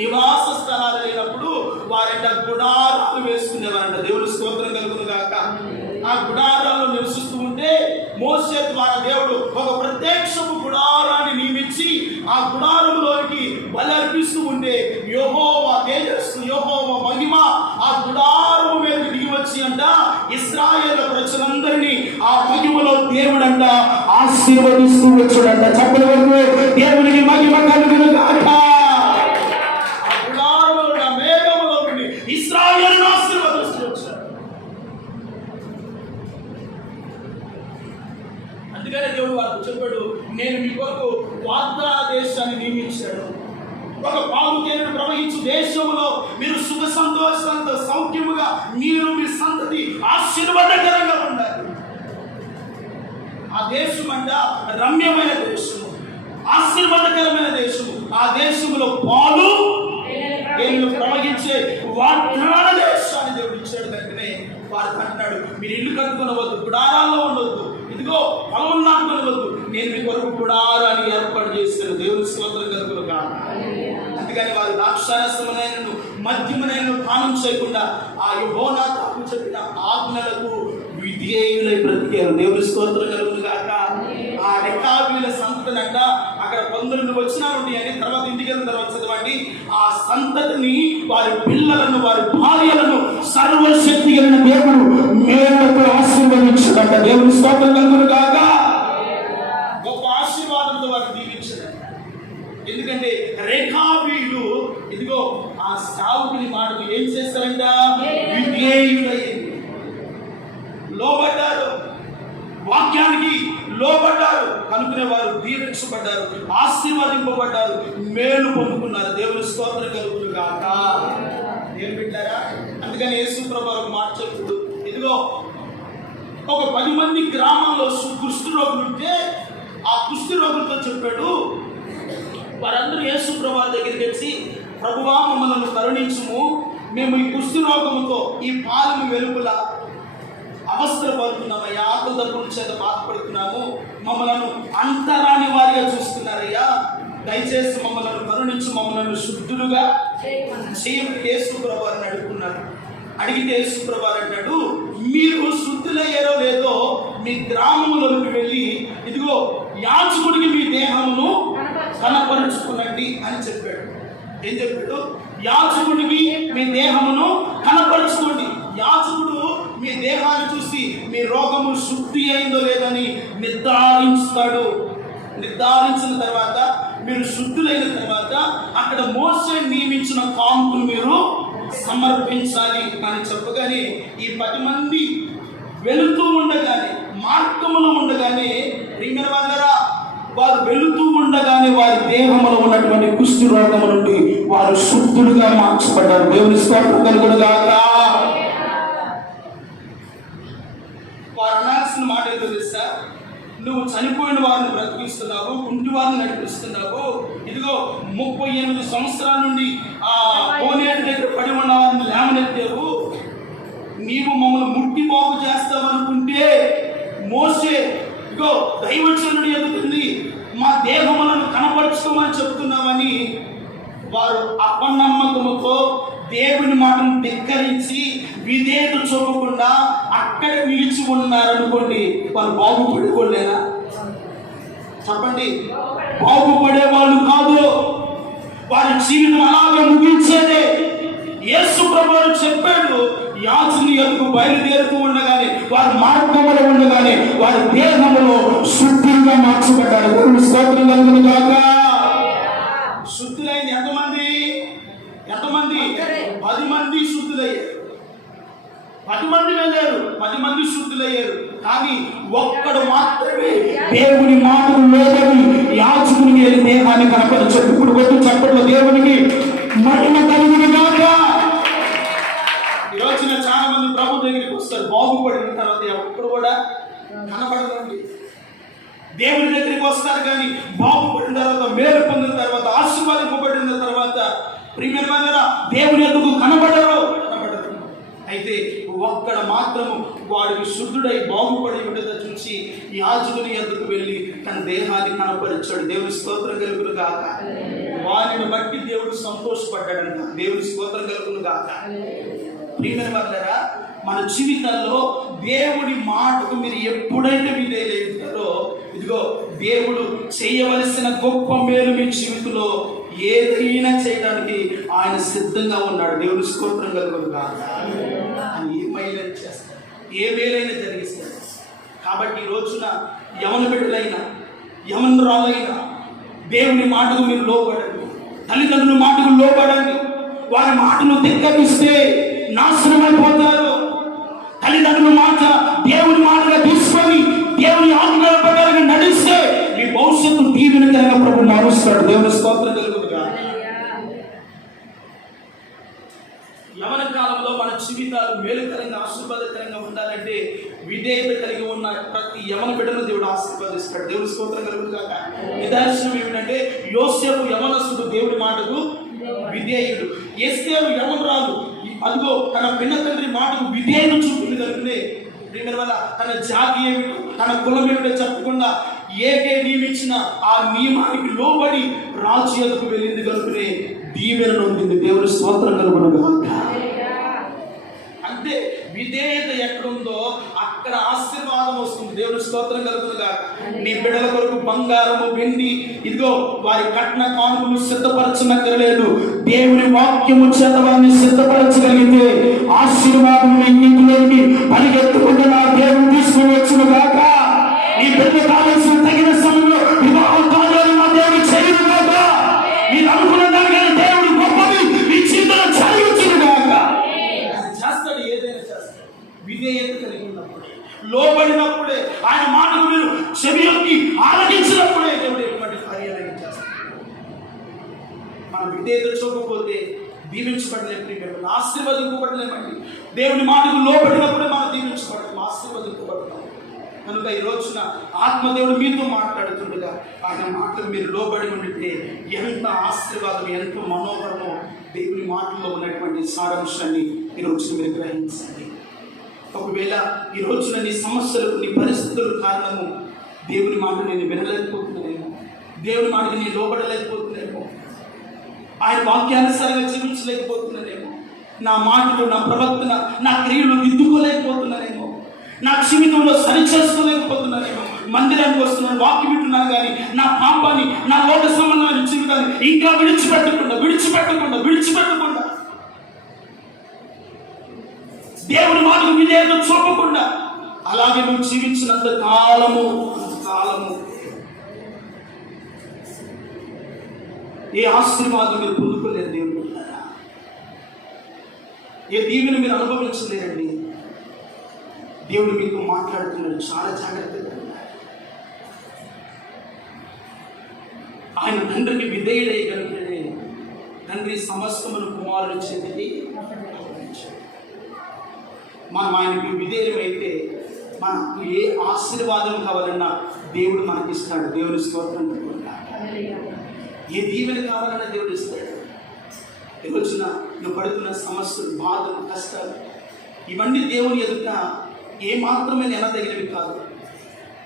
నివాస స్థలాలు లేనప్పుడు వారంట గుడారాలు వేసుకునేవారంట. దేవుని స్తోత్రం కలుగును గాక. ఆ గుడారాల్లో నివసిస్తూ ఉంటే మోషే ద్వారా దేవుడు ఒక ప్రత్యక్షపు గుడారాన్ని నియమించి ఆ గుడారంలోకి బలి అర్పిస్తూ ఉంటే యెహోవా తేజస్సు, యెహోవా మహిమ ఆ గుడారము మీద దిగి వచ్చి అంట ఇశ్రాయేలు ప్రజలందరినీ ఆ మహిమలో దేవుడంట ఆశీర్వదిస్తూ వచ్చాడంట. చెప్పల వరకు దేవునికి మహిమ కలుగును గాక. ఆ గుడారములో మేఘములో నుండి ఇశ్రాయేలును ఆశీర్వదిస్తూ వచ్చాడు. అందుకనే దేవుడు వారికి చెప్పాడు, నేను మీ కొరకు వాగ్దాన దేశాన్ని నియమించాడు. ఒక పాలుకేరుడు ప్రవహించు దేశంలో మీరు సుఖ సంతోషాలతో సౌఖ్యముగా మీరు మీ సంతతి ఆశీర్వాదకరంగా ఉండాలి. ఆ దేశం అంట రమ్యమైన దేశము, ఆశీర్వాదకరమైన దేశము. ఆ దేశంలో పాలు ప్రవహించే వాగ్దాన దేశాన్ని దేవుడు ఇచ్చాడు. కనుకనే వారికి అంటున్నాడు, మీరు ఇల్లు కట్టుకొనవద్దు, గుడారాల్లో ఉండవద్దు, ఇదిగో పొలం నాటుకొనవద్దు, నేను మీ కొరకు గుడారాన్ని ఏర్పాటు చేశాను. దేవుని స్తోత్రం కలుగును గాక. అందుకని వారు ద్రాక్షారసమునైనను మద్యమునైనను పానం చేయకుండా ఆ యెహోనాదాబు చెప్పిన ఆజ్ఞలకు విధేయులై బ్రతికారు. దేవుని స్తోత్రం కలుగును గాక. ఆ రేకాబీల సంతతినంట అక్కడ 12 వచనాలు ఉంటాయని తర్వాత ఇంటికి వెళ్ళిన తర్వాత చదవండి. ఆ సంతతిని, వారి పిల్లలను, వారి భార్యలను సర్వశక్తి కలిగిన దేవుడు మేలుతో ఆశీర్వదించాడంట. దేవుని స్తోత్రం కలుగును గాక. గొప్ప ఆశీర్వాదంతో వారు దీవించారు. ఎందుకంటే రేకాబీలు ఇదిగో ఆ సేవకుని మాటకు ఏం చేస్తారంట? విధేయులై లోబడ్డారు, వాక్యానికి లోబడ్డారు కనుకనే వారు దీవించబడ్డారు, ఆశీర్వదింపబడ్డారు, మేలు పొందుకున్నారు. దేవుని స్తోత్రం కలుగును గాక. ఏం పెట్టారా? అందుకని యేసు ప్రభువు ఒక మాట చెప్పుడు, ఇదిగో ఒక 10 మంది గ్రామంలో కుష్ఠు రోగులు ఉంటే ఆ కుష్ఠు రోగులతో చెప్పాడు, వారందరూ యేసు ప్రభువు దగ్గరికి వచ్చి, ప్రభువా మమ్మల్ని కరుణించుము, మేము ఈ కుష్ఠు రోగముతో ఈ పాలము వెలుగుల అవస్థలు పడుతున్నామయ్యా, ఆకలి దప్పుల చేత బాధపడుతున్నాము, మమ్మల్ని అంతరాని వారిగా చూస్తున్నారయ్యా, దయచేసి మమ్మల్ని కరుణించి మమ్మల్ని శుద్ధులుగా చేయమని యేసు ప్రభువు అని అడుగుతున్నారు. అడిగితే యేసు ప్రభువు అంటాడు, మీరు శుద్ధులయ్యారో లేదో మీ గ్రామంలోకి వెళ్ళి ఇదిగో యాజకుడికి మీ దేహమును కనపరుచుకునండి అని చెప్పాడు. ఏం చెప్పాడు? యాజకుడికి మీ దేహమును కనపరుచుకోండి. యాజకుడు మీ దేహాన్ని చూసి మీ రోగము శుద్ధి అయిందో లేదని నిర్ధారించుతాడు. నిర్ధారించిన తర్వాత మీరు శుద్ధులైన తర్వాత అక్కడ మోసే నియమించిన కాంపులు మీరు సమర్పించాలి అని చెప్పగానే ఈ 10 మంది వెళుతూ ఉండగానే, మార్గములో ఉండగానే, ప్రియమైన వాళ్ళరా, వారు వెళుతూ ఉండగానే వారి దేహంలో ఉన్నటువంటి కుష్ఠు రోగము నుండి వారు శుద్ధులుగా మార్చబడ్డారు. దేవుని స్తోత్రం కలుగును గాక. వారు అనాల్సిన మాట ఏదో తెలుసా? నువ్వు చనిపోయిన వారిని బ్రతికిస్తున్నావు, కుంటి వారిని నడిపిస్తున్నావు, ఇదిగో 38 సంవత్సరాల నుండి ఆ కోనేటి దగ్గర పడి ఉన్న వారిని లేవనెత్తావు, నీవు మమ్మల్ని ముట్టి బాగు చేస్తావనుకుంటే మోసే ఇదిగో దైవజనుడి ఎదుగుతుంది మా దేహములను కనపరుచుకోమని చెప్తున్నామని వారు అపనమ్మకముతో దేవుని మాటను ధిక్కరించి విధేయత చూపకుండా అక్కడ నిలిచి ఉన్నారనుకోండి, వాళ్ళు బాగుపడుకోలేరా? చెప్పండి, బాగుపడే వాళ్ళు కాదు, వారి జీవితం అలాగే ముగించేదే. యేసు ప్రభువు చెప్పాడు, యాజకుని ఎదుగు బయలుదేరుతూ ఉండగానే, వారి మార్గంలో ఉండగానే వారి దేహంలో శుద్ధిగా మార్చబడ్డారు. దేవుని స్తోత్రం కలుగును గాక. శుద్ధులైంది ఎంతమంది? 10 మంది శుద్ధులయ్యారు. 10 మంది వెళ్ళారు, 10 మంది శుద్ధులయ్యారు. కానీ ఒక్కడు మాత్రమే దేవుని మాటలు లోబడి యాజకుని వెళ్ళి దేహాన్ని కనపరచాడు. ఇప్పుడు కొట్టు చప్పట్లో దేవునికి మహిమ కలుగును గాక. ఈ రోజున చాలా మంది ప్రభు దగ్గరికి వస్తారు, బాగుపడిన తర్వాత ఎప్పుడు కూడా కనపడదండి. దేవుని దగ్గరికి వస్తారు కానీ బాగుపడిన తర్వాత, మేలు పొందిన తర్వాత, ఆశీర్వాదింపబడిన తర్వాత ప్రియమైన వాళ్ళరా దేవుని ఎందుకు కనబడరు. అయితే ఒక్కడ మాత్రము వాడికి శుద్ధుడై బాగుపడి ఉండేదో చూసి యాజకుని ఎందుకు వెళ్ళి తన దేహాన్ని కనపరిచాడు. దేవుని స్తోత్రం కలుగును గాక. వారిని బట్టి దేవుడు సంతోషపడ్డాడంట. దేవుని స్తోత్రం కలుగును గాక. ప్రియమైన వాళ్ళరా, మన జీవితాల్లో దేవుడి మాటకు మీరు ఎప్పుడైతే విధేయులవుతారో, ఇదిగో దేవుడు చేయవలసిన గొప్ప మేలు మీ జీవితంలో ఏదైనా చేయడానికి ఆయన సిద్ధంగా ఉన్నాడు. దేవుని స్తోత్రం కలుగును గాక. ఆయన ఏమైనా చేస్తాడు, ఏ మేలైనా జరిగిస్తాడు. కాబట్టి ఈ రోజున యవన బిడ్డలైనా యవనరాలైనా దేవుని మాటకు మీరు లోబడండి, తల్లిదండ్రుల మాటకు లోబడండి. వారి మాటను ధిక్కరిస్తే నాశనం అయిపోతారు. తల్లిదండ్రుల మాట దేవుని మాటగా తీసుకొని దేవుని ఆజ్ఞల ప్రకారంగా నడిస్తే మీ భవిష్యత్తు దీవెనకరంగా ప్రభు మారుస్తాడు. దేవుని స్తోత్రం కలుగునుగా. యవన కాలంలో మన జీవితాలు మేలుకరంగా ఆశీర్వాదకరంగా ఉండాలంటే విధేయత కలిగి ఉన్న ప్రతి యవన బిడ్డను దేవుడు ఆశీర్వదిస్తాడు. దేవుని స్తోత్రం కలుగునుగా. నిదర్శనం ఏమిటంటే యోసేపు యవనస్తుడు, దేవుడి మాటకు విధేయుడు. ఎస్తేరు యవనరాలు, అదిగో తన పిన్న తండ్రి మాటకు విధేయత చూపింది కనుకనే వల్ల తన జాతి ఏమిటో తన కులం ఏమిటో చెప్పకుండా ఏకే నియమించిన ఆ నియమానికి లోబడి రాజు ఎదుకు వెళ్ళింది కనుకనే దీవెన నొందింది. దేవుని స్తోత్రం కలుగునుగా. అంటే విధేయత ఎక్కడుందో అక్కడ ఆశీర్వాదం వస్తుంది. దేవుని స్తోత్రం కలుగునుగా. నీ బిడ్డల కొరకు బంగారము, వెండి, ఇదిగో వారి కట్న కానుకలు సిద్ధపరచనక్కర్లేదు. దేవుని వాక్యము చేత వారిని సిద్ధపరచగలిగితే ఆశీర్వాదం ఇంటిలోకి పరిగెత్తుకుంటే నా దేవుని తీసుకుని వచ్చును గాక. నీ బిడ్డ కావాల్సిన తగిన సమయంలో వివాహం కావాలని మా దేవుడు చేయను గాక. మీరు అనుకున్న దానికన్నా దేవుడు గొప్పది మీ జీవితంలో జరిగించును గాక. చేస్తాడు, ఏదైనా చేస్తాడు. విధేయత కలిగి ఉన్నప్పుడు, విధేయత చూపకపోతే దీవించబడలేము, ప్రియమైన ఆశీర్వదింపబడలేమండి. దేవుని మాటకు లోబడినప్పుడే మనం దీవించబడతాం, ఆశీర్వదింపబడతాం. కనుక ఈ రోజున ఆత్మదేవుడు మీతో మాట్లాడుతుండగా ఆయన మాటలు మీరు లోబడి ఉండితే ఎంత ఆశీర్వాదం, ఎంత మనోహరమో దేవుని మాటల్లో ఉన్నటువంటి సారాంశాన్ని ఈ రోజున మీరు గ్రహించండి. ఒకవేళ ఈ రోజున నీ సమస్యలకు, నీ పరిస్థితుల కారణము దేవుని మాట నేను వినలేకపోతున్నానేమో, దేవుని మాటకి నేను లోబడలేకపోతున్నానేమో, ఆయన వాక్యానుసారంగా జీవించలేకపోతున్నానేమో, నా మాటలు, నా ప్రవర్తన, నా క్రియలు దిద్దుకోలేకపోతున్నానేమో, నా జీవితంలో సరి చేసుకోలేకపోతున్నానేమో, మందిరానికి వస్తున్నాను, వాక్యం వింటున్నాను, కానీ నా పాపాన్ని, నా లోక సంబంధమైన జీవితాన్ని ఇంకా విడిచిపెట్టకుండా దేవుని మాటకు విధేయత చూపకుండా అలాగే నువ్వు జీవించినంత కాలము ఏ ఆశీర్వాదం మీరు పొందుకోలేరు దేవుని బిడ్డలారా, ఏ దీవెన మీరు అనుభవించలేరండి. దేవుడు మీతో మాట్లాడుతున్నాడు, చాలా జాగ్రత్తగా ఉన్నారు. ఆయన తండ్రికి విధేయుడైగలిగితే తండ్రి సమస్తమును కుమారుని చేతికి అప్పగించాడు. మనం ఆయనకి విధేయమైతే మనకు ఏ ఆశీర్వాదం కావాలన్నా దేవుడు మనకి ఇస్తాడు. దేవుని స్తోత్రం. ఏ దీవెన కావాలన్నా దేవుడు ఇస్తాడు. ఈరోజున నువ్వు పడుతున్న సమస్యలు, బాధలు, కష్టాలు ఇవన్నీ దేవుని ఎదుట ఏ మాత్రమే ఎనదగినవి కాదు.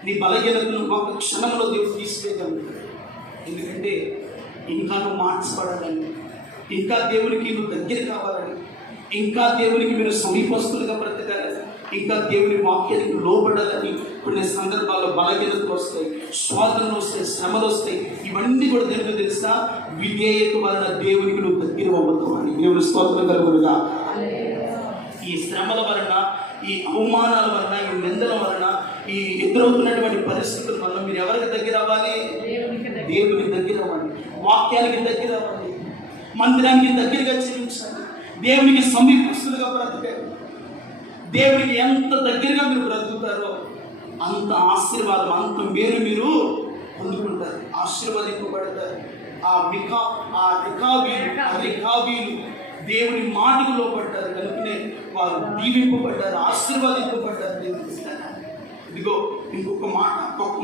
నీ బలహీనతను ఒక క్షణంలో దేవుడు తీసివేయగలడు. ఎందుకంటే ఇంకా నువ్వు మార్చబడాలని, ఇంకా దేవునికి నువ్వు దగ్గర కావాలని, ఇంకా దేవునికి మీరు సమీపస్తులుగా బ్రతకాలని, ఇంకా దేవుని వాక్యానికి లోబడాలని కొన్ని సందర్భాల్లో బలహీనతలు వస్తాయి, శోధనలు వస్తాయి, శ్రమలు వస్తాయి. ఇవన్నీ కూడా దేవునికి తెలుసా, విధేయత వలన దేవునికి నువ్వు దగ్గర అవ్వతావు అని. దేవుని స్తోత్రం కలుగునుగా. ఈ శ్రమల వలన, ఈ అవమానాల వలన, ఈ నిందల వలన, ఈ ఎదురవుతున్నటువంటి పరిస్థితుల వలన మీరు ఎవరికి దగ్గర అవ్వాలి? దేవునికి దగ్గర అవ్వాలి, వాక్యానికి దగ్గర అవ్వాలి, మందిరానికి దగ్గరగా జీవించాలి, దేవునికి సమీపస్తులుగా బ్రతకాలి. దేవునికి ఎంత దగ్గరగా మీరు బ్రతుకుతారో అంత ఆశీర్వాదం, అంత మేలు మీరు పొందుకుంటారు, ఆశీర్వదింపబడతారు. ఆ రికాబీలు దేవుని మాటకు లోపడ్డారు కనుకనే వారు దీవింపబడ్డారు, ఆశీర్వదింపబడ్డారు. దేవుని ఇదిగో ఇంకొక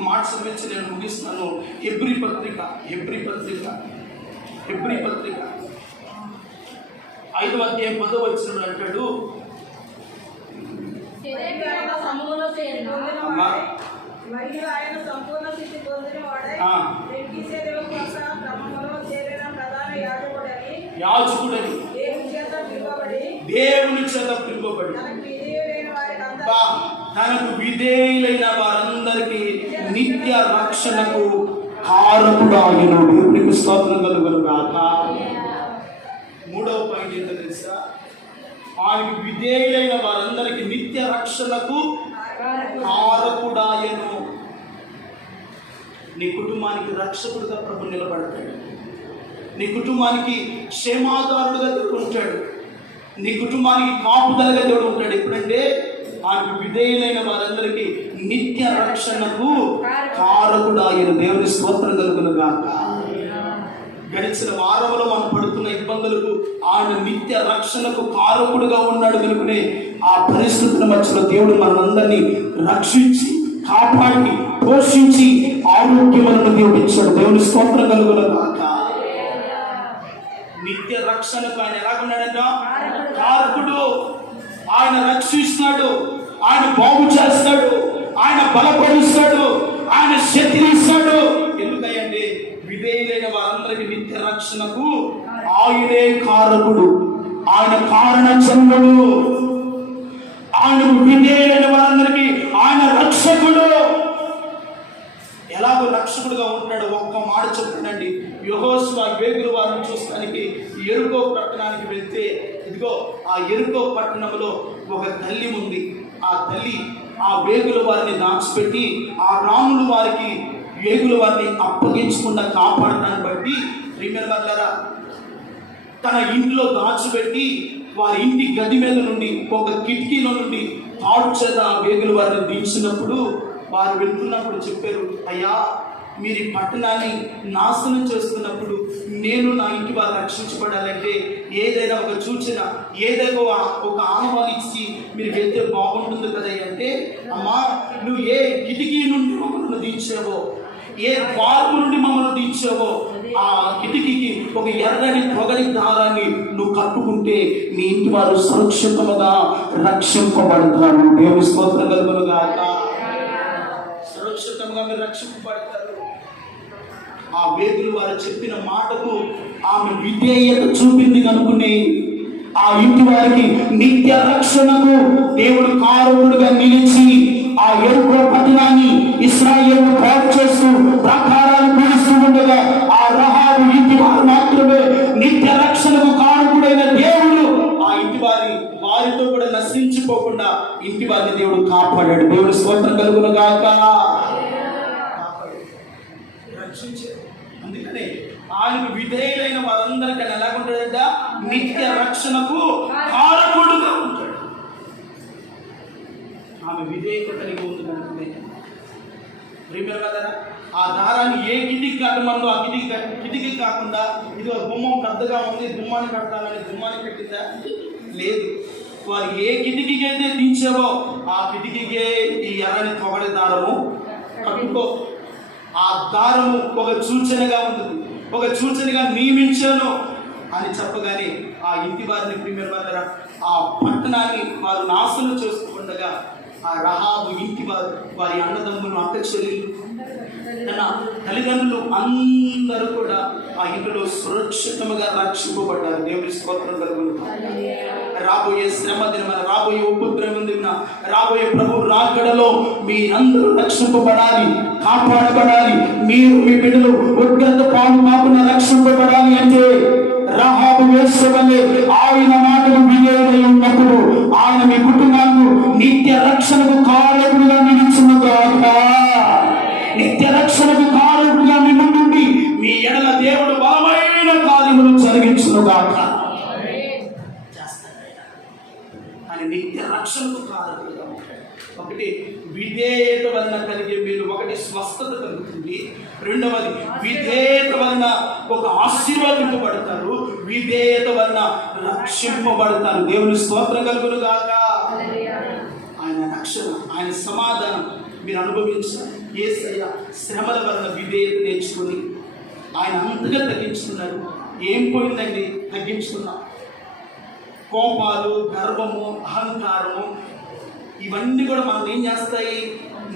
మాట సంబంధించి నేను ముగిస్తాను. హెబ్రీ పత్రిక 5వ అధ్యాయం 10వ వచనంలో అంటాడు, మరియు ఆయన సంపూర్ణ స్థితి పొందిన వాడై మెల్కీసెదెకు క్రమములో చేరిన ప్రధాన యాజకుడని దేవుని చేత పిలువబడి తనకు విధేయులైన వారందరికీ నిత్య రక్షణకు కారకుడాయను. దేవునికి స్తోత్రం కలుగునుగాక. 3వ పాయింట్ ఏంటో తెలుసా, ఆయనకు విధేయులైన వారందరికీ నిత్య రక్షణకు కారకుడాయను. నీ కుటుంబానికి రక్షకుడుగా ప్రభు నిలబడతాడు, నీ కుటుంబానికి క్షేమాధారుడుగా దేవుడు ఉంటాడు, నీ కుటుంబానికి కాపుదలగా దేవుడు ఉంటాడు. ఎప్పుడంటే ఆయనకు విధేయులైన వారందరికీ నిత్య రక్షణకు కారకుడాయను. దేవుని స్తోత్రం కలుగునుగాక. గడిచిన వారంలో మనం పడుతున్న ఇబ్బందులకు ఆయన నిత్య రక్షణకు కారకుడుగా ఉన్నాడు కనుకనే ఆ పరిస్థితుల మధ్యలో దేవుడు మనందరినీ రక్షించి, కాపాడి, పోషించి ఆరోగ్యములను దేవుడు ఇచ్చాడు. దేవుని స్తోత్రం కలుగునుగాక. నిత్య రక్షణకు ఆయన ఎలాగున్నాడంట? కారకుడు. ఆయన రక్షిస్తాడు, ఆయన బాగు చేస్తాడు, ఆయన బలపరుస్తాడు, ఆయన శక్తినిస్తాడు. ఎందుకంటే విధేయులైన వారందరికీ నిత్య రక్షణకు ఆయనే కారకుడు, ఆయన కారణ చంద్రుడు. ఆయనకు విధేయులైన వారందరికీ ఆయన రక్షకుడు. ఎలాగో రక్షకుడుగా ఉంటాడు ఒక్క మాట చెప్తానండి. యెహోషువ వేగుల వారిని చూస్తానికి యెరికో పట్టణానికి వెళ్తే, ఇదిగో ఆ యెరికో పట్టణంలో ఒక తల్లి ఉంది. ఆ తల్లి ఆ వేగుల వారిని దాచిపెట్టి ఆ రాములు వారికి వేగుల వారిని అప్పగించకుండా కాపాడటాన్ని బట్టి ప్రియమైనవారా తన ఇంట్లో దాచిపెట్టి వారి ఇంటి గది మీద నుండి ఒక కిటికీలో నుండి తాడు చేత ఆ వేగుల వారిని దించినప్పుడు వారు వెళ్తున్నప్పుడు చెప్పారు, అయ్యా మీరు ఈ పట్టణాన్ని నాశనం చేస్తున్నప్పుడు నేను నా ఇంటి వారు రక్షించబడాలంటే ఏదైనా ఒక సూచన, ఏదైనా ఒక ఆహ్వానం ఇచ్చి మీరు వెళ్తే బాగుంటుంది కదా అంటే, అమ్మా నువ్వు ఏ కిటికీ నుండి మమ్మల్ని దించావో, ఏ ద్వారం నుండి మమ్మల్ని దించావో ఆ కిటికీకి ఒక ఎర్రని పొగడి దారాన్ని నువ్వు కట్టుకుంటే నీ ఇంటి వారు సురక్షితముగా రక్షింపబడతారు. దేవుని స్తోత్రం కలుగును గాక. సురక్షితంగా మీరు రక్షింపబడతారు. ఆ వేగులు వారు చెప్పిన మాటకు ఆమె విధేయత చూపింది కనుకునే ఆ ఇంటి వారికి నిత్య రక్షణకు దేవుడు కారకుడుగా నిలిచి ఆ ఎరుకో పట్టణాన్ని ఇశ్రాయేలు పాడు చేస్తూ ప్రాకారాలు కూలుస్తూ ఉండగా ఆ రహాబు ఇంటి వారు మాత్రమే నిత్య రక్షణకు కారకుడైన దేవుడు ఆ ఇంటి వారితో కూడా నశించిపోకుండా ఇంటి వారిని దేవుడు కాపాడాడు. దేవుడు స్తోత్రం కలుగును గాక. రక్షించాడు. అందుకనే ఆయనకు విధేయులైన వారందరికీ ఎలాగుంటాడంట? నిత్య రక్షణకు కారకుడుగా ఉంటాడు. ఆమె విధేయత కలిగి ఉంది కనుక ప్రేమలు కదా. ఆ దారాన్ని ఏ కిటికీ కట్టమందో ఆ కిటికీ కాకుండా ఇది ఒక గుమ్మం పెద్దగా ఉంది, గుమ్మాన్ని కడతానని గుమ్మాన్ని కట్టిందా? లేదు. వారు ఏ కిటికీకి అయితే దించావో ఆ కిటికీకే ఈ ఎర్రని పొగడి దారము కట్టుకో. ఆ దారము ఒక సూచనగా ఉంటుంది, ఒక సూచనగా నియమించాను అని చెప్పగానే ఆ ఇంటి వారిని ప్రియమైన వారు ఆ పట్టణాన్ని వారు నాశనం చేసుకుండగా ఆ రహాబు ఇంటి వారి అన్నదమ్ములు, అక్క చెల్లెలు, తన తల్లిదండ్రులు అందరూ కూడా ఆ ఇంటిలో సురక్షితంగా రక్షింపబడ్డారు. దేవుని స్తోత్రం కలుగును. రాబోయే శ్రమ దినమైన, రాబోయే ఉపద్రవం దిన, రాబోయే ప్రభు రాకడలో మీరందరూ రక్షింపబడాలి, కాపాడబడాలి. మీరు మీ బిడ్డలు ఉగ్రత పాలు కాకుండా రక్షింపబడాలి అంటే రహాబు వేశ్యవలే ఆయన మాటకు విధేయులై ఉన్నప్పుడు ఆయన మీ కుటుంబాలను నిత్య రక్షణకు కారకుడుగా నిలుచునుగాక. నిత్య రక్షణకు కారకుడుగా మీ ముందుండి మీ ఎడల దేవుడు బలమైన కార్యములు జరిగించునుగాక. ఆయన నిత్య రక్షణకు కారకుడుగా ఉంటాడు. ఒకటి విధేయత వలన కలిగే మీరు, ఒకటి స్వస్థత కలుగుతుంది. రెండవది విధేయత వలన ఒక ఆశీర్వదింపబడతారు, విధేయత వలన రక్షింపబడతారు. దేవుని స్తోత్రం కలుగును గాక. ఆయన రక్షణ, ఆయన సమాధానం మీరు అనుభవించాలి. యేసయ్య శ్రమల వలన విధేయత నేర్చుకుని ఆయన అంతగా తగ్గించుకున్నారు. ఏం పోయిందండి? తగ్గించుకున్నాం. కోపాలు, గర్వము, అహంకారము ఇవన్నీ కూడా మనం ఏం చేస్తాయి?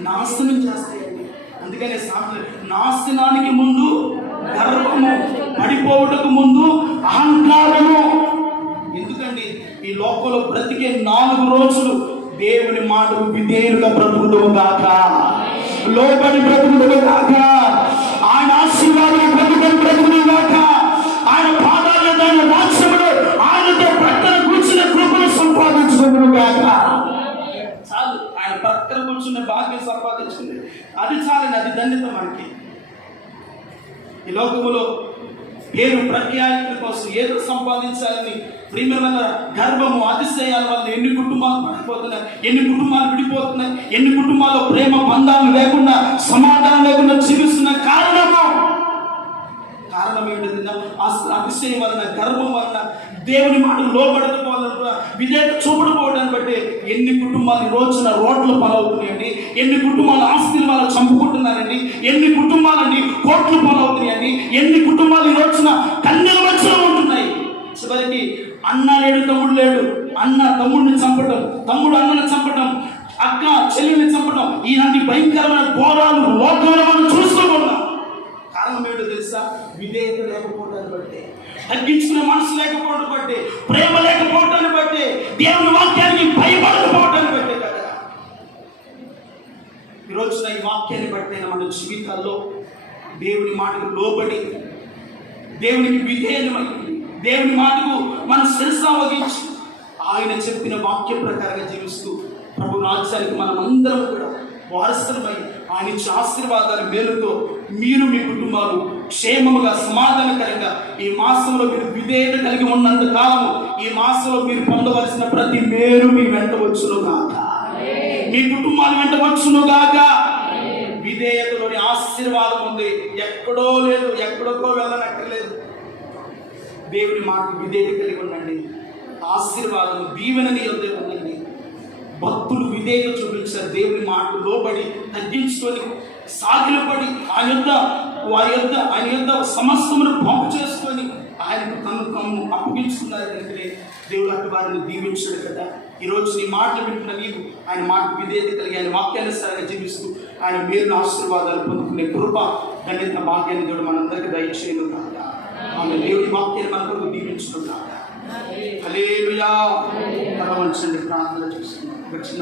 నాశనం చేస్తాయండి. అందుకనే నాశనానికి ముందు గర్వము, పడిపోవటకు ముందు అహంకారము. ఎందుకండి? ఈ లోకంలో బ్రతికే 4 రోజులు దేవుని మాటకు విధేయులుగా బ్రతుకుదుము గాక, లోబడి బ్రతుకుదుము గాక, ఆయన ఆశీర్వాదం బ్రతుకుదుము గాక, ఆయన పాదాల ఆయన రాజ్యములో ఆయనతో ప్రక్కన కూర్చున్న కృపను సంపాదించుకుందుము గాక. చాలు, ఆయన ప్రక్కన కూర్చున్న భాగ్యం సంపాదించుకుంది, అది చాలండి. అది ధన్యత మనకి. ఈ లోకములో పేరు ప్రఖ్యాతుల కోసం ఏదో సంపాదించాలని ప్రియమైన గర్వము, అతిశయాల వల్ల ఎన్ని కుటుంబాలు పడిపోతున్నాయి, ఎన్ని కుటుంబాలు విడిపోతున్నాయి, ఎన్ని కుటుంబాల్లో ప్రేమ బంధాలు లేకుండా, సమాధానం లేకుండా జీవిస్తున్న కారణం ఏంటంటే అతిశయం వలన, గర్వం వలన, దేవుని మాటలు లోబడకపోవడం, విధేయత చూపకపోవడాన్ని బట్టి ఎన్ని కుటుంబాలు ఈ రోజున రోడ్లు పాలవుతున్నాయండి, ఎన్ని కుటుంబాలు ఆస్తులు వాళ్ళు చంపుకుంటున్నారండి, ఎన్ని కుటుంబాలండి కోట్లు పాలవుతున్నాయండి, ఎన్ని కుటుంబాలు ఈ రోజున కన్నెల మధ్యలో ఉంటున్నాయి. చివరికి అన్న లేడు, తమ్ముడు లేడు, అన్న తమ్ముడిని చంపటం, తమ్ముడు అన్నని చంపటం, అక్క చెల్లిని చంపటం, ఇలాంటి భయంకరమైన ఘోరాలు లోకంలో మనం చూసుకోకుండా. కారణం ఏంటో తెలుసా? విధేయత లేకపోవడాన్ని బట్టి, తగ్గించుకునే మనసు లేకపోవడం బట్టి, ప్రేమ లేకపోవడాన్ని బట్టి, దేవుని వాక్యానికి భయపడకపోవడాన్ని బట్టి కదా. ఈరోజున ఈ వాక్యాన్ని బట్టి మన జీవితాల్లో దేవుని మాటకు లోబడి, దేవునికి విధేయమై, దేవుని మాటకు మన శిరస్సు వహించి ఆయన చెప్పిన వాక్య ప్రకారంగా జీవిస్తూ ప్రభు రాజ్యానికి మనం అందరం కూడా వారసులమై ఆయన ఇచ్చే ఆశీర్వాదాలు మేలుతో మీరు మీ కుటుంబాలు క్షేమముగా, సమాధానకరంగా ఈ మాసంలో మీరు విధేయత కలిగి ఉన్నంత కాలము ఈ మాసంలో మీరు పొందవలసిన ప్రతి మేలు మీ వెంట వచ్చును గాక, మీ కుటుంబాల వెంట వచ్చును గాక. విధేయతలోని ఆశీర్వాదం ఉంది. ఎక్కడో లేదు, ఎక్కడికో వెళ్ళనక్కర్లేదు. దేవుని మాట విధేయత కలిగి ఉండండి. ఆశీర్వాదం దీవెన నీ యొద్ద ఉందండి. భక్తులు విధేయత చూపించారు. దేవుని మాట లోబడి తగ్గించుకొని సాగిలపడి ఆయన యొద్ద సమస్తమును పంపు చేసుకొని ఆయనకు తను అప్పగించుకున్నారు కనుకనే దేవుడు అటు వారిని దీవించాడు కదా. ఈరోజు నీ మాటలు వింటున్న నీవు ఆయన మాట విధేయత కలిగి ఆయన వాక్యానుసారంగా జీవిస్తూ ఆయన మేలు ఆశీర్వాదాలు పొందుకునే కృప ధన్యత భాగ్యాన్ని దేవుడు మనందరికీ దయచేయను కాక. ఆమె దేవుడి వాక్యాన్ని మన కొరకు దీవించును కాక. హల్లెలూయా. తల వంచండి, ప్రార్థన చేసుకుందాం.